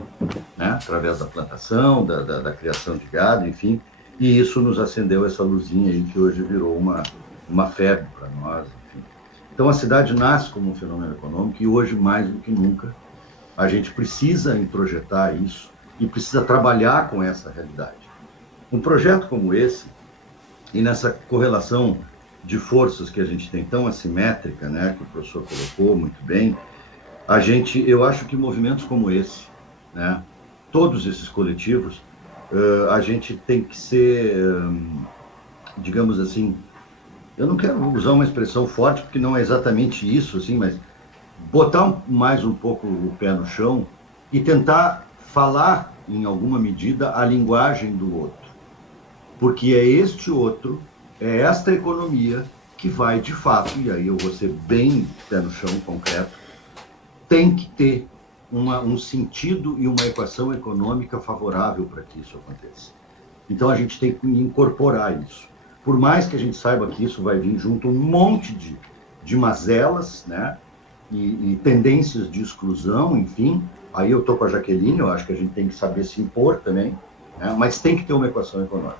né, através da plantação, da criação de gado, enfim, e isso nos acendeu essa luzinha aí que hoje virou uma febre para nós, enfim. Então a cidade nasce como um fenômeno econômico e hoje, mais do que nunca, a gente precisa introjetar isso e precisa trabalhar com essa realidade. Um projeto como esse, e nessa correlação de forças que a gente tem tão assimétrica, né, que o professor colocou muito bem, eu acho que movimentos como esse, né, todos esses coletivos, a gente tem que ser, digamos assim, eu não quero usar uma expressão forte, porque não é exatamente isso, assim, mas botar mais um pouco o pé no chão e tentar falar, em alguma medida, a linguagem do outro. Porque é este outro é esta economia que vai, de fato, e aí eu vou ser bem pé no chão, concreto, tem que ter um sentido e uma equação econômica favorável para que isso aconteça. Então a gente tem que incorporar isso. Por mais que a gente saiba que isso vai vir junto um monte de mazelas, né? E tendências de exclusão, enfim. Aí eu estou com a Jaqueline, eu acho que a gente tem que saber se impor também, né? Mas tem que ter uma equação econômica.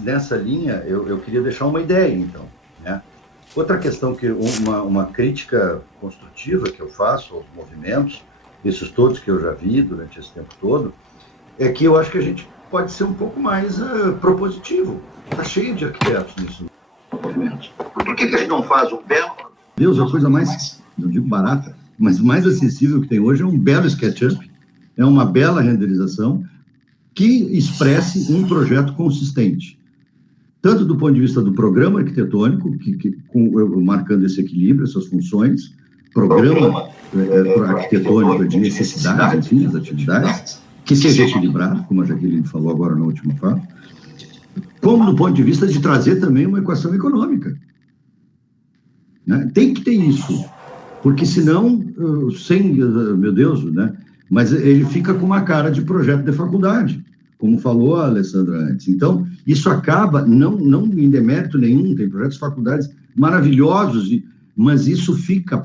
Nessa linha, eu queria deixar uma ideia, então, né? Outra questão, uma crítica construtiva que eu faço aos movimentos, esses todos que eu já vi durante esse tempo todo, é que eu acho que a gente pode ser um pouco mais propositivo. Está cheio de arquitetos nesses movimentos. Por que a gente não faz um belo... Deus, a coisa mais, não digo barata, mas mais acessível que tem hoje é um belo SketchUp, é uma bela renderização que expresse um projeto consistente. Tanto do ponto de vista do programa arquitetônico, marcando esse equilíbrio, essas funções, programa arquitetônico de necessidades, enfim, das atividades, que seja equilibrado, como a Jaqueline falou agora na última fala, como do ponto de vista de trazer também uma equação econômica. Né? Tem que ter isso, porque senão, meu Deus, né? Mas ele fica com uma cara de projeto de faculdade, como falou a Alessandra antes. Então, isso acaba, não em demérito nenhum, tem projetos de faculdades maravilhosos, mas isso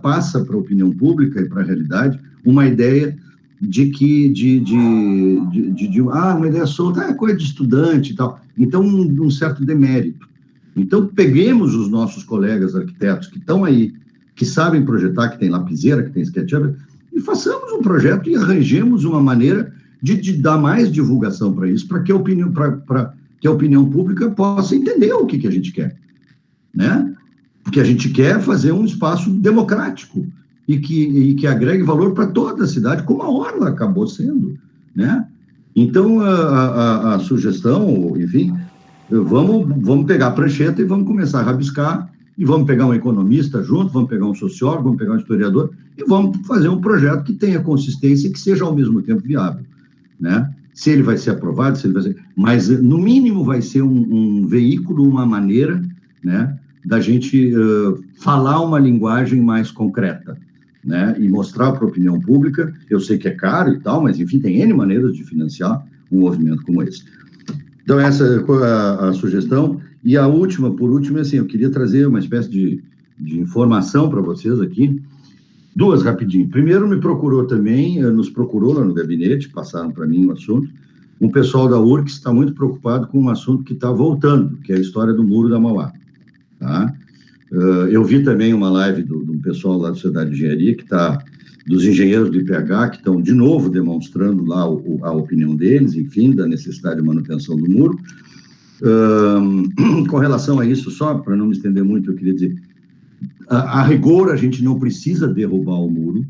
passa para a opinião pública e para a realidade uma ideia de que, uma ideia solta, é coisa de estudante e tal. Então, um certo demérito. Então, peguemos os nossos colegas arquitetos que estão aí, que sabem projetar, que tem lapiseira, que tem SketchUp, e façamos um projeto e arranjemos uma maneira de dar mais divulgação para isso, para que a opinião pública possa entender o que a gente quer, né? Porque a gente quer fazer um espaço democrático e que agregue valor para toda a cidade, como a Orla acabou sendo, né? Então, a sugestão, enfim, vamos pegar a prancheta e vamos começar a rabiscar, e vamos pegar um economista junto, vamos pegar um sociólogo, vamos pegar um historiador, e vamos fazer um projeto que tenha consistência e que seja ao mesmo tempo viável, né? Se ele vai ser aprovado, se ele vai ser... Mas, no mínimo, vai ser um veículo, uma maneira, né, da gente falar uma linguagem mais concreta, né, e mostrar para a opinião pública. Eu sei que é caro e tal, mas, enfim, tem N maneiras de financiar um movimento como esse. Então, essa é a sugestão. E a última, por último, assim, eu queria trazer uma espécie de informação para vocês aqui. Duas, rapidinho. Primeiro, nos procurou lá no gabinete, passaram para mim o assunto, um pessoal da URCS está muito preocupado com um assunto que está voltando, que é a história do Muro da Mauá. Tá? Eu vi também uma live do pessoal lá da Sociedade de Engenharia, dos engenheiros do IPH, que estão de novo demonstrando lá a opinião deles, enfim, da necessidade de manutenção do muro. Com relação a isso, só para não me estender muito, eu queria dizer, a rigor, a gente não precisa derrubar o muro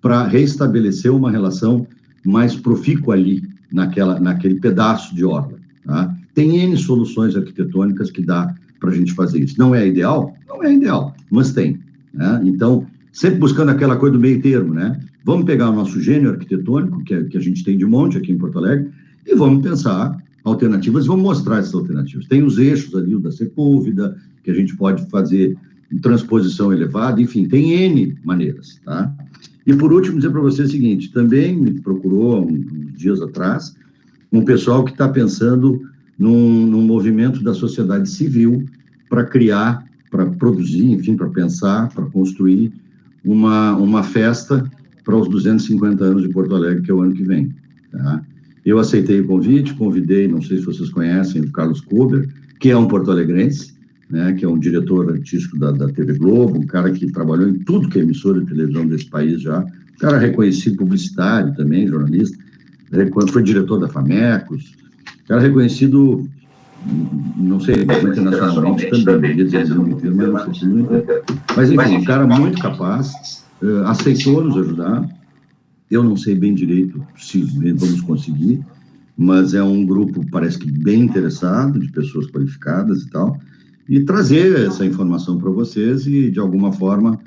para reestabelecer uma relação mais profícua ali, naquele pedaço de orla. Tá? Tem N soluções arquitetônicas que dá para a gente fazer isso. Não é ideal? Não é ideal, mas tem. Né? Então, sempre buscando aquela coisa do meio termo, né? Vamos pegar o nosso gênio arquitetônico, que a gente tem de monte aqui em Porto Alegre, e vamos pensar alternativas, e vamos mostrar essas alternativas. Tem os eixos ali, o da Sepúlveda, que a gente pode fazer transposição elevada, enfim, tem N maneiras, tá? E, por último, dizer para você o seguinte, também me procurou, uns dias atrás, um pessoal que está pensando num movimento da sociedade civil para criar, para produzir, enfim, para pensar, para construir uma festa para os 250 anos de Porto Alegre, que é o ano que vem, tá? Eu aceitei o convite, convidei, não sei se vocês conhecem, o Carlos Kuber, que é um porto-alegrense, né, que é um diretor artístico da TV Globo, um cara que trabalhou em tudo que é emissora de televisão desse país já, um cara reconhecido, publicitário também, jornalista, foi diretor da Famecos, um cara reconhecido, não sei, internacionalmente também, ia dizer no inteiro, mas não sei se no inteiro. Mas, enfim, um cara muito capaz, aceitou nos ajudar. Eu não sei bem direito se vamos conseguir, mas é um grupo, parece que bem interessado, de pessoas qualificadas e tal, e trazer essa informação para vocês e, de alguma forma,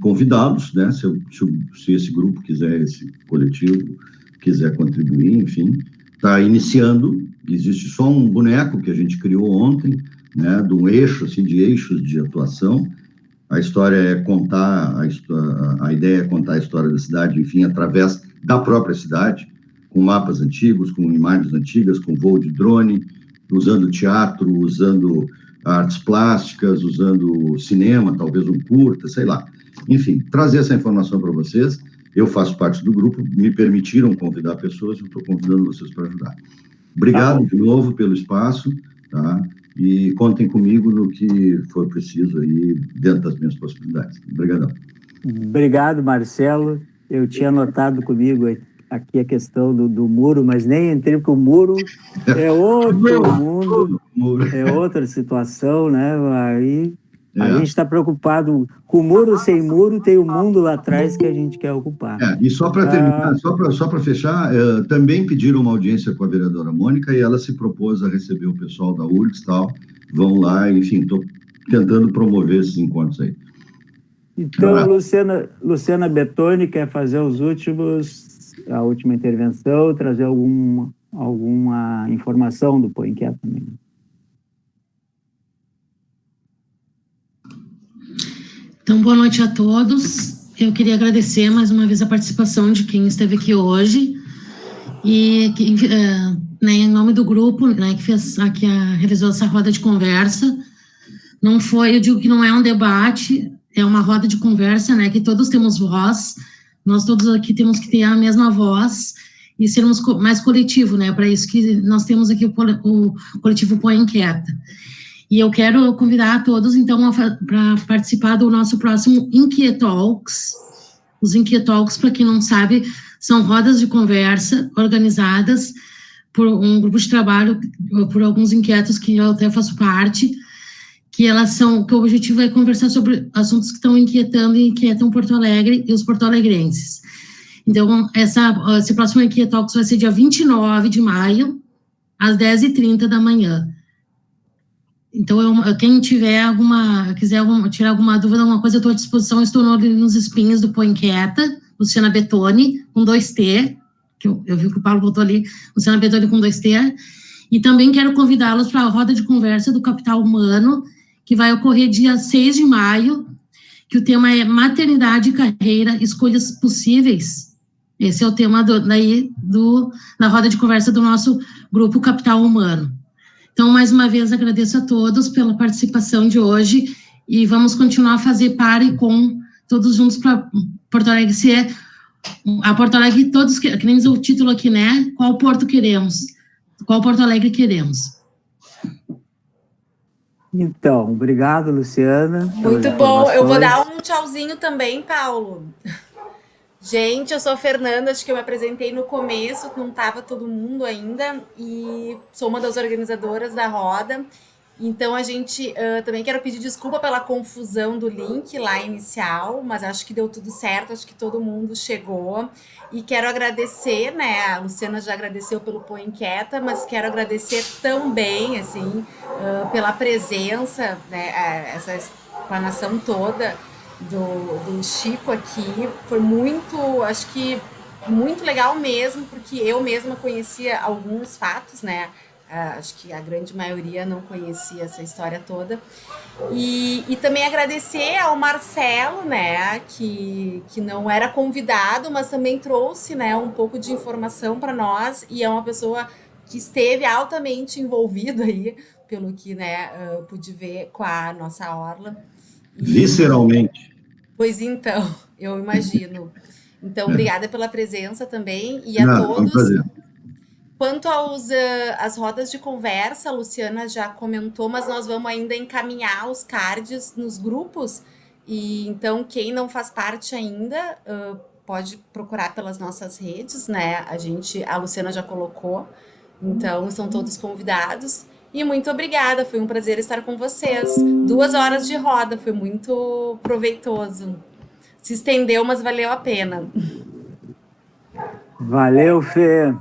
convidá-los, né, se esse grupo quiser, esse coletivo quiser contribuir, enfim, está iniciando, existe só um boneco que a gente criou ontem, né, de um eixo, assim, de eixos de atuação. A história é contar, a ideia é contar a história da cidade, enfim, através da própria cidade, com mapas antigos, com imagens antigas, com voo de drone, usando teatro, usando artes plásticas, usando cinema, talvez um curta, sei lá. Enfim, trazer essa informação para vocês. Eu faço parte do grupo, me permitiram convidar pessoas, eu estou convidando vocês para ajudar. Obrigado de novo pelo espaço, tá? E contem comigo no que for preciso aí, dentro das minhas possibilidades. Obrigadão. Obrigado, Marcelo. Eu tinha anotado comigo aqui a questão do muro, mas nem entrei, porque o muro é outro mundo, é outra situação, né? Aí a gente está preocupado com o muro, sem muro, tem o mundo lá atrás que a gente quer ocupar. E só para terminar, só para fechar, também pediram uma audiência com a vereadora Mônica e ela se propôs a receber o pessoal da URGS e tal. Vão lá, enfim, estou tentando promover esses encontros aí. Então, Luciana Betoni quer fazer a última intervenção, trazer alguma informação do Põe Inquieto também. Então, boa noite a todos. Eu queria agradecer mais uma vez a participação de quem esteve aqui hoje e em nome do grupo, né, que realizou essa roda de conversa. Eu digo que não é um debate, é uma roda de conversa, né, que todos temos voz, nós todos aqui temos que ter a mesma voz e sermos mais coletivo, né, para isso que nós temos aqui o coletivo Põe Inquieta. E eu quero convidar a todos, então, para participar do nosso próximo Inquietalks. Os Inquietalks, para quem não sabe, são rodas de conversa organizadas por um grupo de trabalho, por alguns inquietos que eu até faço parte, que o objetivo é conversar sobre assuntos que estão inquietando e inquietam Porto Alegre e os porto-alegrenses. Então, esse próximo Inquietalks vai ser dia 29 de maio, às 10h30 da manhã. Então, quem quiser tirar alguma dúvida, alguma coisa, eu estou à disposição, estou nos espinhos do Põe Inquieta, Luciana Betoni, com 2T, que eu vi que o Paulo botou ali, Luciana Betoni com 2T, e também quero convidá-los para a roda de conversa do Capital Humano, que vai ocorrer dia 6 de maio, que o tema é maternidade e carreira, escolhas possíveis. Esse é o tema da roda de conversa do nosso grupo Capital Humano. Então, mais uma vez, agradeço a todos pela participação de hoje e vamos continuar a fazer pare com todos juntos para Porto Alegre ser a Porto Alegre, todos, que nem o título aqui, né? Qual Porto queremos? Qual Porto Alegre queremos? Então, obrigado, Luciana. Muito bom. Eu vou dar um tchauzinho também, Paulo. Gente, eu sou a Fernanda, acho que eu me apresentei no começo, não estava todo mundo ainda, e sou uma das organizadoras da roda. Então, a gente também quero pedir desculpa pela confusão do link lá inicial, mas acho que deu tudo certo, acho que todo mundo chegou. E quero agradecer, né, a Luciana já agradeceu pelo Põe Inquieta, mas quero agradecer também, assim, pela presença, né, essa explanação toda do Chico aqui, foi muito, acho que muito legal mesmo, porque eu mesma conhecia alguns fatos, né, acho que a grande maioria não conhecia essa história toda, e também agradecer ao Marcelo, né, que não era convidado, mas também trouxe, né, um pouco de informação para nós, e é uma pessoa que esteve altamente envolvido aí, pelo que, né, pude ver com a nossa orla. Visceralmente. Pois então, eu imagino. Então, obrigada pela presença também, e a todos. Quanto às rodas de conversa, a Luciana já comentou, mas nós vamos ainda encaminhar os cards nos grupos, e então quem não faz parte ainda pode procurar pelas nossas redes, né? A Luciana já colocou, então estão todos convidados. E muito obrigada, foi um prazer estar com vocês. 2 horas de roda, foi muito proveitoso. Se estendeu, mas valeu a pena. Valeu, Fê.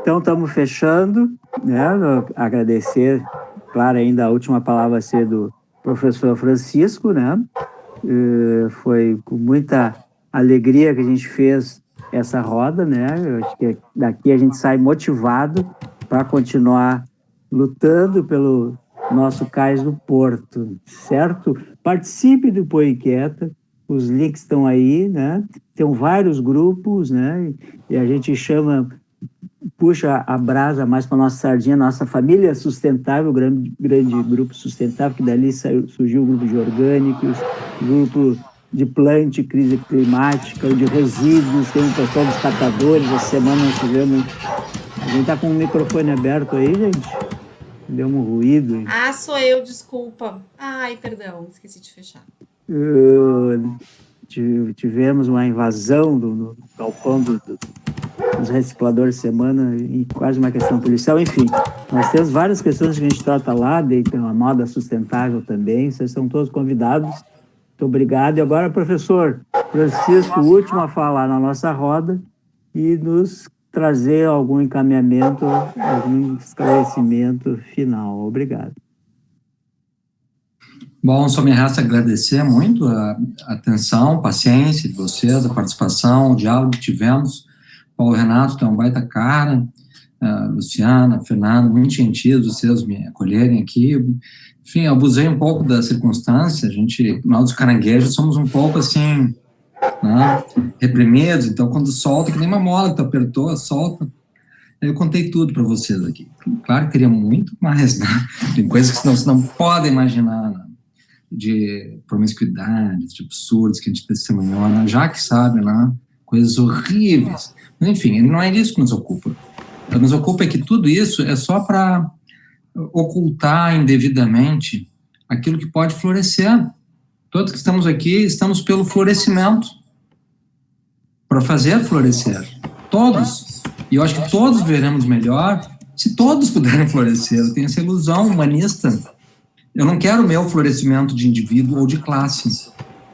Então, estamos fechando, né? Agradecer, claro, ainda a última palavra ser do professor Francisco, né? Foi com muita alegria que a gente fez essa roda, né? Eu acho que daqui a gente sai motivado para continuar lutando pelo nosso cais do Porto, certo? Participe do Põe Inquieta, os links estão aí, né? Tem vários grupos, né? E a gente puxa a brasa mais para nossa sardinha, nossa família sustentável, grande grupo sustentável, que dali surgiu o grupo de orgânicos, grupo de plante, crise climática, de resíduos, tem o pessoal dos catadores, essa semana nós tivemos... A gente está com o microfone aberto aí, gente? Deu um ruído. Hein? Ah, sou eu, desculpa. Ai, perdão, esqueci de fechar. Tivemos uma invasão no galpão dos recicladores semana e quase uma questão policial. Enfim, nós temos várias questões que a gente trata lá, tem uma moda sustentável também, vocês são todos convidados. Muito obrigado. E agora, professor Francisco, o último a falar na nossa roda e nos trazer algum encaminhamento, algum esclarecimento final. Obrigado. Bom, só me resta agradecer muito a atenção, a paciência de vocês, a participação, o diálogo que tivemos. Paulo Renato tem um baita cara, Luciana, Fernando, muito gentis vocês me acolherem aqui. Enfim, abusei um pouco da circunstância, nós dos caranguejos somos um pouco assim, né, reprimidos, então quando solta, que nem uma mola que tu apertou, solta. Eu contei tudo para vocês aqui. Claro que teria muito mais, né? Tem coisas que vocês não podem imaginar, né? De promiscuidade, de absurdos que a gente testemunhou, né? Já que sabe, né? Coisas horríveis. Mas, enfim, não é isso que nos ocupa. O que nos ocupa é que tudo isso é só para ocultar indevidamente aquilo que pode florescer. Todos que estamos aqui estamos pelo florescimento, para fazer florescer. Todos. E eu acho que todos veremos melhor se todos puderem florescer. Eu tenho essa ilusão humanista. Eu não quero o meu florescimento de indivíduo ou de classe,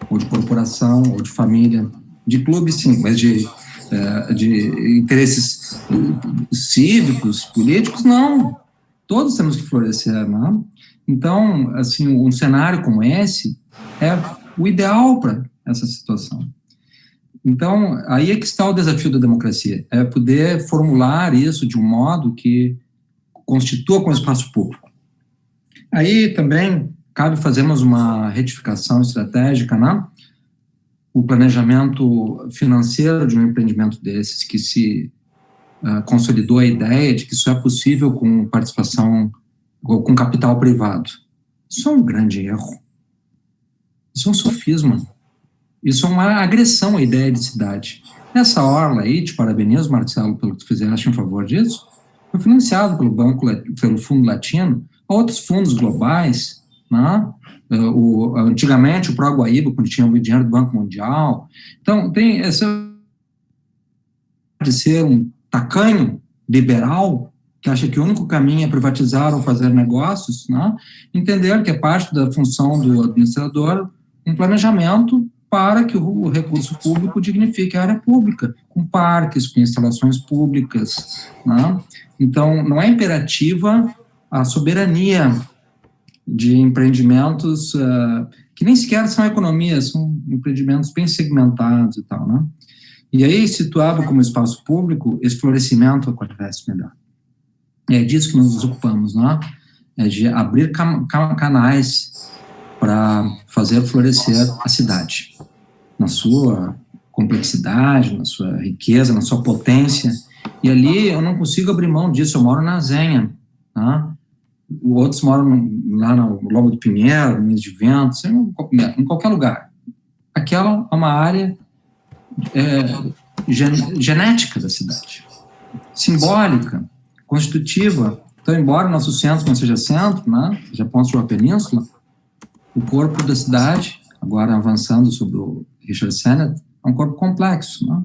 ou de corporação, ou de família. De clube, sim, mas de interesses cívicos, políticos, não. Todos temos que florescer, não? Então, assim, um cenário como esse é o ideal para essa situação. Então, aí é que está o desafio da democracia, é poder formular isso de um modo que constitua com o espaço público. Aí também cabe fazermos uma retificação estratégica, né? O planejamento financeiro de um empreendimento desses, que se consolidou a ideia de que isso é possível com participação, com capital privado. Isso é um grande erro. Isso é um sofisma. Isso é uma agressão à ideia de cidade. Essa orla aí, te parabenizo, Marcelo, pelo que tu fizeste em favor disso, foi financiado pelo Fundo Latino, outros fundos globais, né? Antigamente o Pro-Guaíba, quando tinha o dinheiro do Banco Mundial. Então, tem essa de ser um tacanho liberal, que acha que o único caminho é privatizar ou fazer negócios, né? Entender que é parte da função do administrador um planejamento para que o recurso público dignifique a área pública, com parques, com instalações públicas, né? Então, não é imperativa a soberania de empreendimentos que nem sequer são economias, são empreendimentos bem segmentados e tal, né? E aí, situado como espaço público, esse florescimento acontece melhor. É disso que nos ocupamos, né? É de abrir canais para fazer florescer a cidade, na sua complexidade, na sua riqueza, na sua potência. E ali eu não consigo abrir mão disso, eu moro na Zenha, tá? Outros moram lá no Lobo do Pinheiro, no Minas de Vento, em qualquer lugar. Aquela é uma área genética da cidade, simbólica, constitutiva. Então, embora o nosso centro não seja centro, né, seja ponto de uma península, o corpo da cidade, agora avançando sobre o Richard Sennett, é um corpo complexo, né?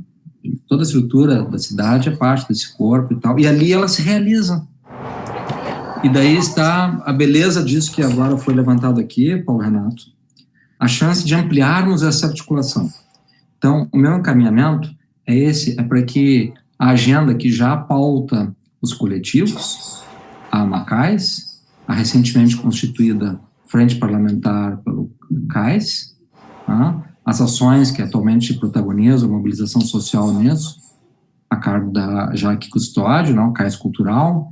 Toda a estrutura da cidade é parte desse corpo e tal, e ali ela se realiza. E daí está a beleza disso que agora foi levantado aqui, Paulo Renato, a chance de ampliarmos essa articulação. Então, o meu encaminhamento é para que a agenda que já pauta os coletivos, a AMACAIS, a recentemente constituída Frente Parlamentar pelo CAIS, tá? As ações que atualmente protagonizam a mobilização social nisso, a cargo da Jaque Custódio, não, CAIS Cultural,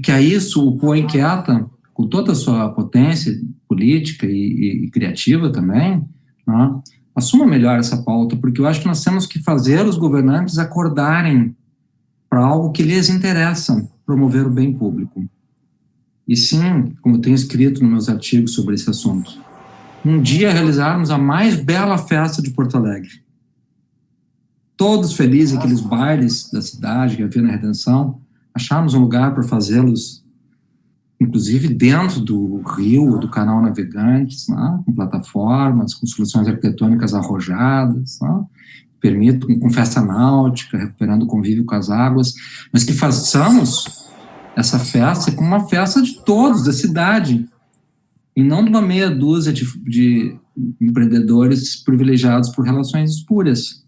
que a isso o Poa Inquieta, com toda a sua potência política e criativa também, né, assuma melhor essa pauta, porque eu acho que nós temos que fazer os governantes acordarem para algo que lhes interessa, promover o bem público. E sim, como eu tenho escrito nos meus artigos sobre esse assunto, um dia realizarmos a mais bela festa de Porto Alegre. Todos felizes, aqueles bailes da cidade que havia na Redenção, acharmos um lugar para fazê-los, inclusive dentro do rio, do canal Navegantes, né, com plataformas, com soluções arquitetônicas arrojadas, né, com festa náutica, recuperando o convívio com as águas, mas que façamos essa festa como uma festa de todos, da cidade, e não de uma meia dúzia de empreendedores privilegiados por relações espúrias,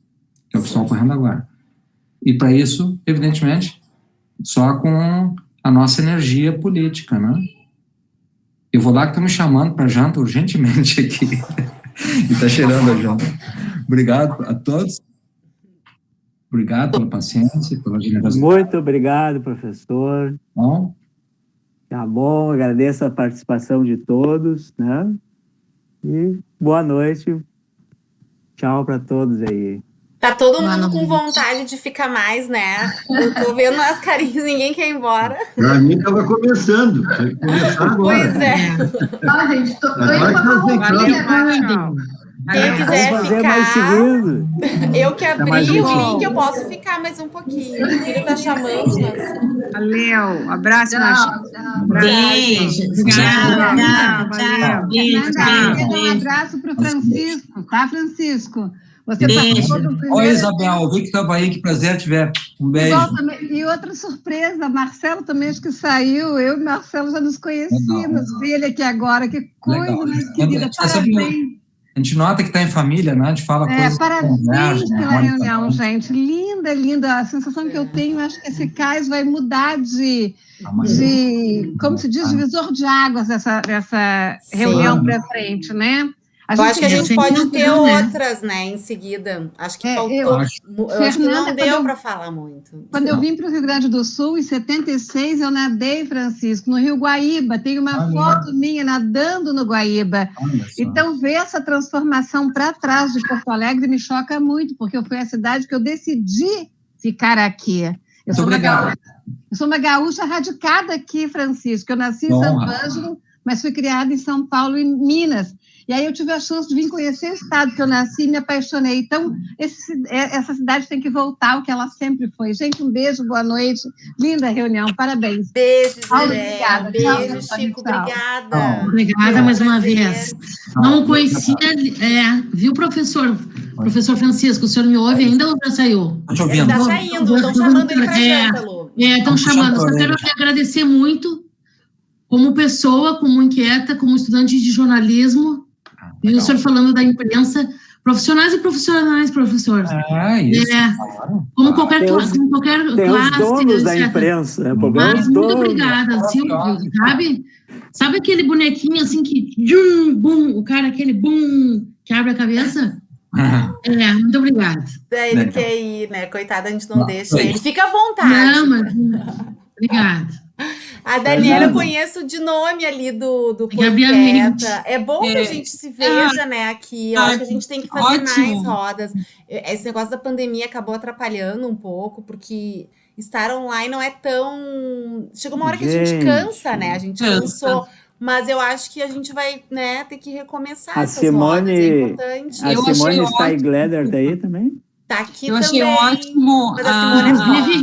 que é o que está ocorrendo agora. E para isso, evidentemente, só com a nossa energia política, né? Eu vou lá que estão me chamando para janta urgentemente aqui. E está cheirando a janta. Obrigado a todos. Obrigado pela paciência, pela generosidade. Muito obrigado, professor. Bom. Tá bom, agradeço a participação de todos, né? E boa noite. Tchau para todos aí. Tá todo mundo com vontade de ficar mais, né? Eu tô vendo as carinhas, ninguém quer ir embora. Para mim estava começando. Tinha que começar agora. Pois é. Ah, gente, tô indo pra uma Quem quiser fazer mais ficar, seguido. eu que abri o link, eu posso ficar mais um pouquinho. O filho tá chamando, mas... Valeu, abraço, Beijo. Um abraço para o Francisco, tá, Francisco? Você participou do primeiro... Oi, Isabel, vi que estava aí, que prazer tiver. Um beijo. E outra surpresa, Marcelo também acho que saiu, eu e Marcelo já nos conhecíamos, vi ele aqui agora, que coisa mais querida, parabéns. A gente nota que está em família, né? A gente fala coisas... Parabéns pela reunião, gente. Linda, linda. A sensação que eu tenho, acho que esse cais vai mudar de como se diz, divisor de águas dessa reunião para frente, né? Eu acho que a gente pode ter outras, né, em seguida. Acho que faltou. Eu acho que não deu para falar muito. Quando eu vim para o Rio Grande do Sul, em 76, eu nadei, Francisco, no Rio Guaíba. Tem uma foto minha nadando no Guaíba. Então, ver essa transformação para trás de Porto Alegre me choca muito, porque foi a cidade que eu decidi ficar aqui. Eu sou uma gaúcha radicada aqui, Francisco. Eu nasci em Santo Ângelo, mas fui criada em São Paulo e Minas. E aí eu tive a chance de vir conhecer o estado que eu nasci e me apaixonei. Então, essa cidade tem que voltar ao que ela sempre foi. Gente, um beijo, boa noite. Linda reunião, parabéns. Beijo, obrigada. Beijo, Chico, obrigada. Obrigada mais uma vez. Não conhecia, viu, professor? Professor Francisco, o senhor me ouve ainda ou já saiu? Estou ouvindo. Está saindo, estão chamando ele para janta, Lu. Estão chamando. Só quero agradecer muito como pessoa, como inquieta, como estudante de jornalismo. E o senhor falando da imprensa, profissionais e profissionais, professor. Isso. Como qualquer classe. Tem os donos da imprensa. Muito obrigada, Silvio, sabe? Sabe aquele bonequinho assim que, bum, o cara, aquele bum, que abre a cabeça? Muito obrigada. Ele quer ir, né? Coitado, a gente não deixa ele. Fica à vontade. Não, mas... Obrigada. A Daniela eu conheço de nome ali do Poeta. É bom que a gente se veja, né, aqui. Eu acho que a gente tem que fazer mais rodas. Esse negócio da pandemia acabou atrapalhando um pouco, porque estar online não é tão... Chegou uma hora que a gente cansa, né? A gente cansou. Mas eu acho que a gente vai, né, ter que recomeçar essas rodas, é importante. A Simone Steigleder daí também? Tá aqui eu também. achei ótimo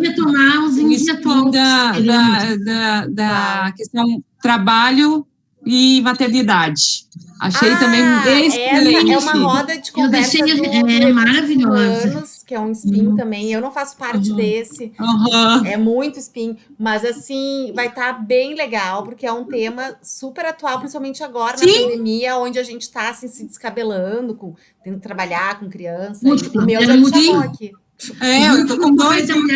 retomar os espinho da questão trabalho e maternidade. Achei também excelente. Essa é uma roda de conversa maravilhosa. Que é um spin também. Eu não faço parte desse. É muito spin. Mas, assim, vai estar bem legal, porque é um tema super atual, principalmente agora, na pandemia, onde a gente está assim, se descabelando, tendo que trabalhar com criança. O meu já me chamou aqui. Eu tô com dois aqui,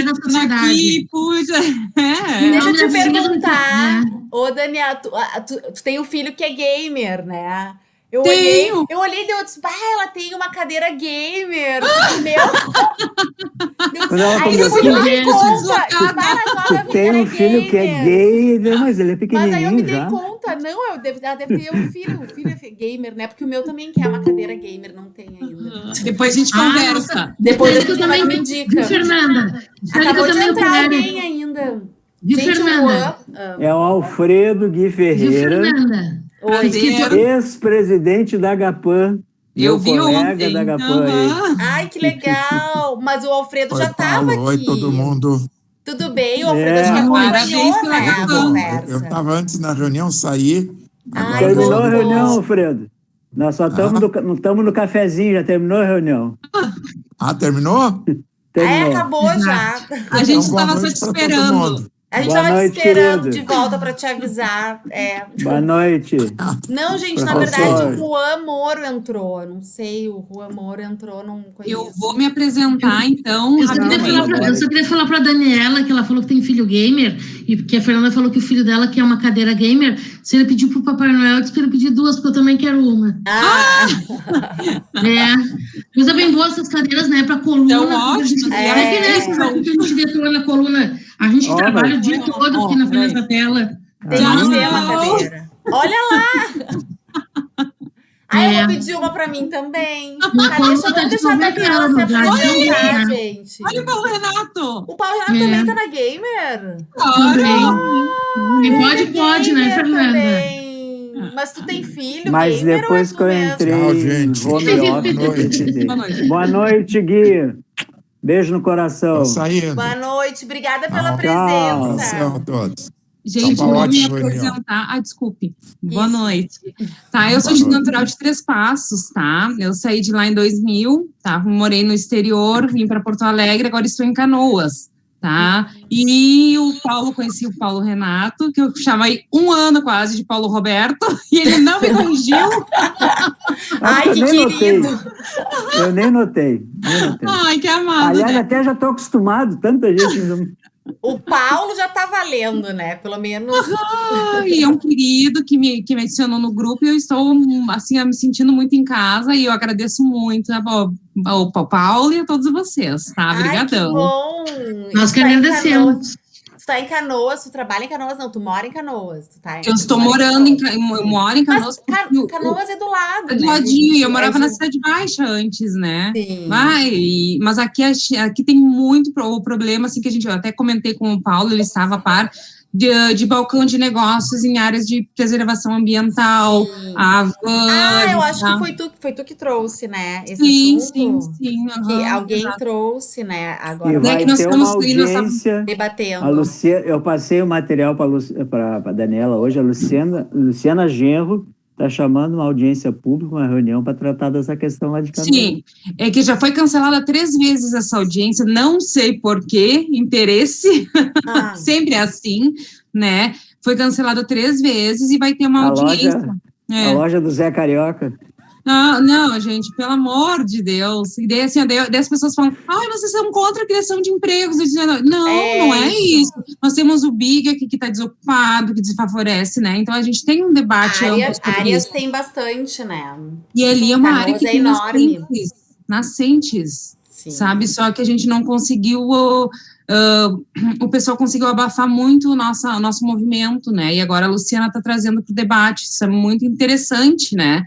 Deixa eu te perguntar. Ô, Daniela, tu tem um filho que é gamer, né? Eu Tenho. olhei e deu, disse, ela tem uma cadeira gamer. Aí depois eu me dei conta. Tu tem um filho que é gay, mas ele é pequenininho. Mas aí eu me dei já. conta, não, ela deve ter um filho é gamer, né? Porque o meu também quer uma cadeira gamer, não tem ainda. Depois a gente conversa. Depois eu também me indica. Fernanda. Acabou de entrar alguém ainda. Gente, Fernanda. É o Alfredo Gui Ferreira, ex-presidente da Gapan. Eu vi colega ontem. da Gapan aí. Ai, que legal! Mas o Alfredo já estava aqui. Oi, todo mundo. Tudo bem? O Alfredo acho que acompanhou, né, a conversa. Eu estava antes na reunião, saí. Terminou a reunião, Alfredo? Nós só estamos no cafezinho, já terminou a reunião. Terminou? Terminou. Acabou já. A gente estava só te esperando. A gente estava te esperando de volta para te avisar. Boa noite. Não, gente, na verdade, o Juan Moro entrou. Não sei, o Juan Moro entrou, não conheço. Eu vou me apresentar, então. Eu só queria falar para a Daniela, que ela falou que tem filho gamer, e que a Fernanda falou que o filho dela quer uma cadeira gamer. Se ele pediu pro Papai Noel, eu disse para ele pedir 2, porque eu também quero uma. Coisa bem boa essas cadeiras, né? Para coluna. Então, ótimo. A gente detona a coluna. A gente trabalha o dia todo aqui na frente da tela. Tem que ser uma cadeira. Olha lá! Eu vou pedir uma pra mim também. Deixa a Daniela se apresentar, gente. Olha o Paulo Renato. O Paulo Renato também tá na Gamer? Pode, né, Fernanda? Mas tu tem filho, mas gamer, depois que eu entrei Boa noite. Boa noite, Gui. Beijo no coração. Boa noite, obrigada pela presença. Tchau a todos. Gente, vou me apresentar. Desculpe. Boa noite. Tá, eu sou de natural de Três Passos, tá? Eu saí de lá em 2000, tá? Morei no exterior, vim para Porto Alegre, agora estou em Canoas, tá? E conheci o Paulo Renato, que eu chamei 1 ano quase de Paulo Roberto, e ele não me corrigiu. Ai, que querido. Eu nem notei. Ai, que amado. Aliás, até já estou acostumado, tanta gente... O Paulo já tá valendo, né? Pelo menos. E é um querido que me adicionou no grupo e eu estou, assim, me sentindo muito em casa e eu agradeço muito ao Paulo e a todos vocês, tá? Obrigadão. Que bom! Nós que agradecemos. Tu tá em Canoas, tu trabalha em Canoas, não, tu mora em Canoas. Eu estou morando eu moro em Canoas. Mas Canoas é do lado, né? Do ladinho, eu morava na Cidade Baixa antes, né? Sim. Mas aqui tem muito problema, assim, que eu até comentei com o Paulo, ele estava a par, de balcão de negócios em áreas de preservação ambiental, a van... eu acho que foi tu que trouxe, né? Esse assunto, sim. Que alguém trouxe, né? Agora e vai ter uma audiência debatendo. Eu passei o material para a Daniela hoje, a Luciana Genro está chamando uma audiência pública, uma reunião para tratar dessa questão lá de Canoas. Sim, é que já foi cancelada 3 vezes essa audiência, não sei por quê, interesse, sempre é assim, né? Foi cancelada 3 vezes e vai ter uma audiência. A loja do Zé Carioca. Não, gente, pelo amor de Deus. E daí, assim, daí as pessoas falam, vocês são contra a criação de empregos. Não é isso. Nós temos o Big aqui que está desocupado, que desfavorece, né? Então, a gente tem um debate amplo sobre áreas isso. tem bastante, né? E ali é uma área que tem enorme. Nascentes, sabe? Só que a gente não conseguiu... o pessoal conseguiu abafar muito o nosso movimento, né? E agora a Luciana está trazendo para o debate. Isso é muito interessante, né?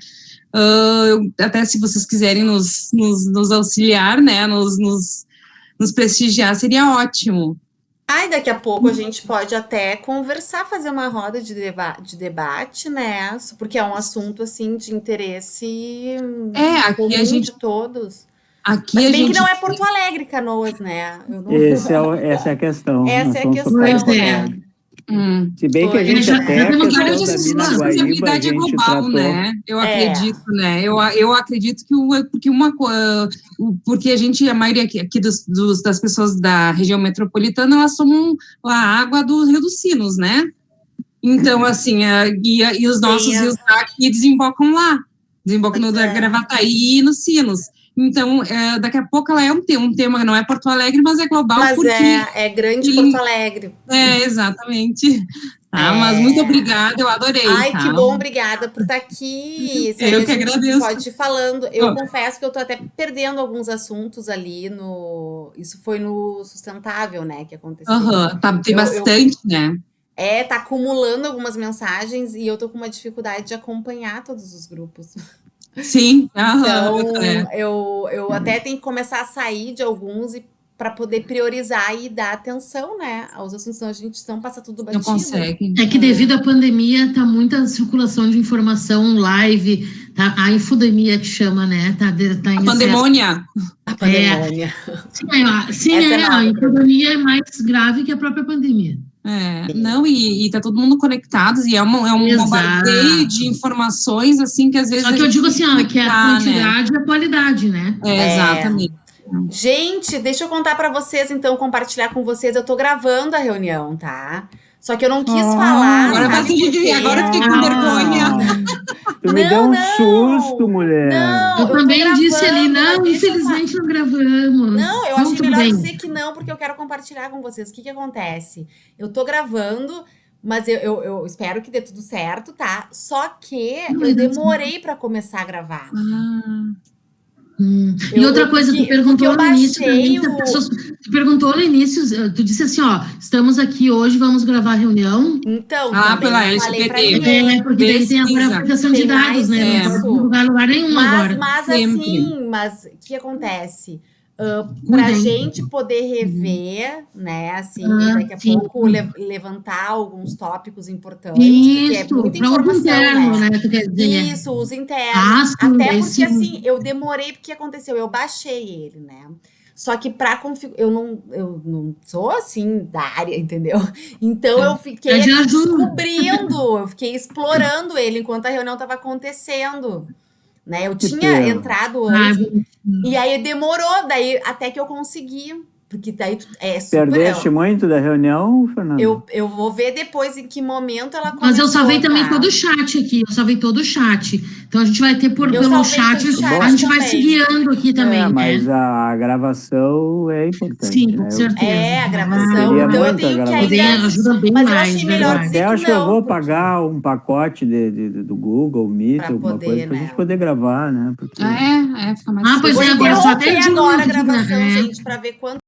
Até se vocês quiserem nos auxiliar, né, nos prestigiar, seria ótimo. Daqui a pouco a gente pode até conversar, fazer uma roda de debate, né, porque é um assunto, assim, de interesse aqui a gente, de todos. Aqui mas a bem gente... que não é Porto Alegre, Canoas, né? Essa é a questão. Essa é a questão, né? Se bem que a gente até a questão da Mina Guaíba, a gente global, tratou... né? Eu acredito, né? Eu acredito porque a gente, a maioria aqui das pessoas da região metropolitana, elas tomam a água do Rio dos Sinos, né? Então, assim, e os nossos rios aqui desembocam lá. Desembocam no Gravataí e nos Sinos. Então, daqui a pouco ela é um tema, não é Porto Alegre, mas é global. Mas é grande Porto Alegre. Exatamente. Mas muito obrigada, eu adorei. Ai, tá? que bom, obrigada por estar aqui. Eu que agradeço. Pode ir falando. Eu confesso que eu tô até perdendo alguns assuntos ali no... Isso foi no Sustentável, né, que aconteceu. Tem bastante, né? Tá acumulando algumas mensagens e eu tô com uma dificuldade de acompanhar todos os grupos. Sim. Então, eu até tenho que começar a sair de alguns para poder priorizar e dar atenção, né, aos assuntos, senão a gente não passa tudo batido. Não consegue. É que devido à pandemia, tá muita circulação de informação, live, tá? A infodemia que chama, né? Tá em pandemônia. A pandemônia. Sim, a infodemia é mais grave que a própria pandemia. Não, e tá todo mundo conectado, e é um bombardeio de informações, assim, que às vezes... Só que eu digo assim, que é a quantidade e a qualidade, né? Exatamente. Gente, deixa eu contar para vocês, então, compartilhar com vocês. Eu tô gravando a reunião, tá? Só que eu não quis falar. Agora eu fiquei com vergonha. Tu me deu um susto, mulher. Não, eu também disse ali, não, infelizmente não gravamos. Não, eu achei melhor dizer que não, porque eu quero compartilhar com vocês. O que acontece? Eu tô gravando, mas eu espero que dê tudo certo, tá? Só que eu demorei para começar a gravar. E outra coisa, tu perguntou no início também, tu perguntou no início, tu disse assim, estamos aqui hoje, vamos gravar a reunião. Então, pela LGBT. Porque daí tem a proteção de dados, né? Não pode divulgar lugar nenhum agora. Mas assim, o que acontece? Pra gente poder rever, né, assim, daqui a pouco levantar alguns tópicos importantes, porque é muita informação, interno, né? Tu quer dizer, isso, os internos, até porque assim, eu demorei, porque aconteceu, eu baixei ele, né, só que para configurar, eu não sou assim da área, entendeu? Então eu fiquei descobrindo, eu fiquei explorando ele enquanto a reunião estava acontecendo. Né? Eu tinha entrado antes, e aí demorou, daí até que eu consegui, porque daí é super... Perdeste muito da reunião, Fernanda? Eu vou ver depois em que momento ela começou. Mas eu salvei também todo o chat aqui, Então a gente vai ter pelo chat, a gente vai se guiando aqui também, mas a gravação é importante. Sim, com certeza. A gravação, então eu tenho que ainda... Ajuda bem mas mais, eu achei melhor dizer até acho que eu vou pagar um pacote do Google Meet, alguma coisa, pra gente poder gravar, né? Porque... Fica mais... pois é, agora só até agora a gravação, gente, pra ver quanto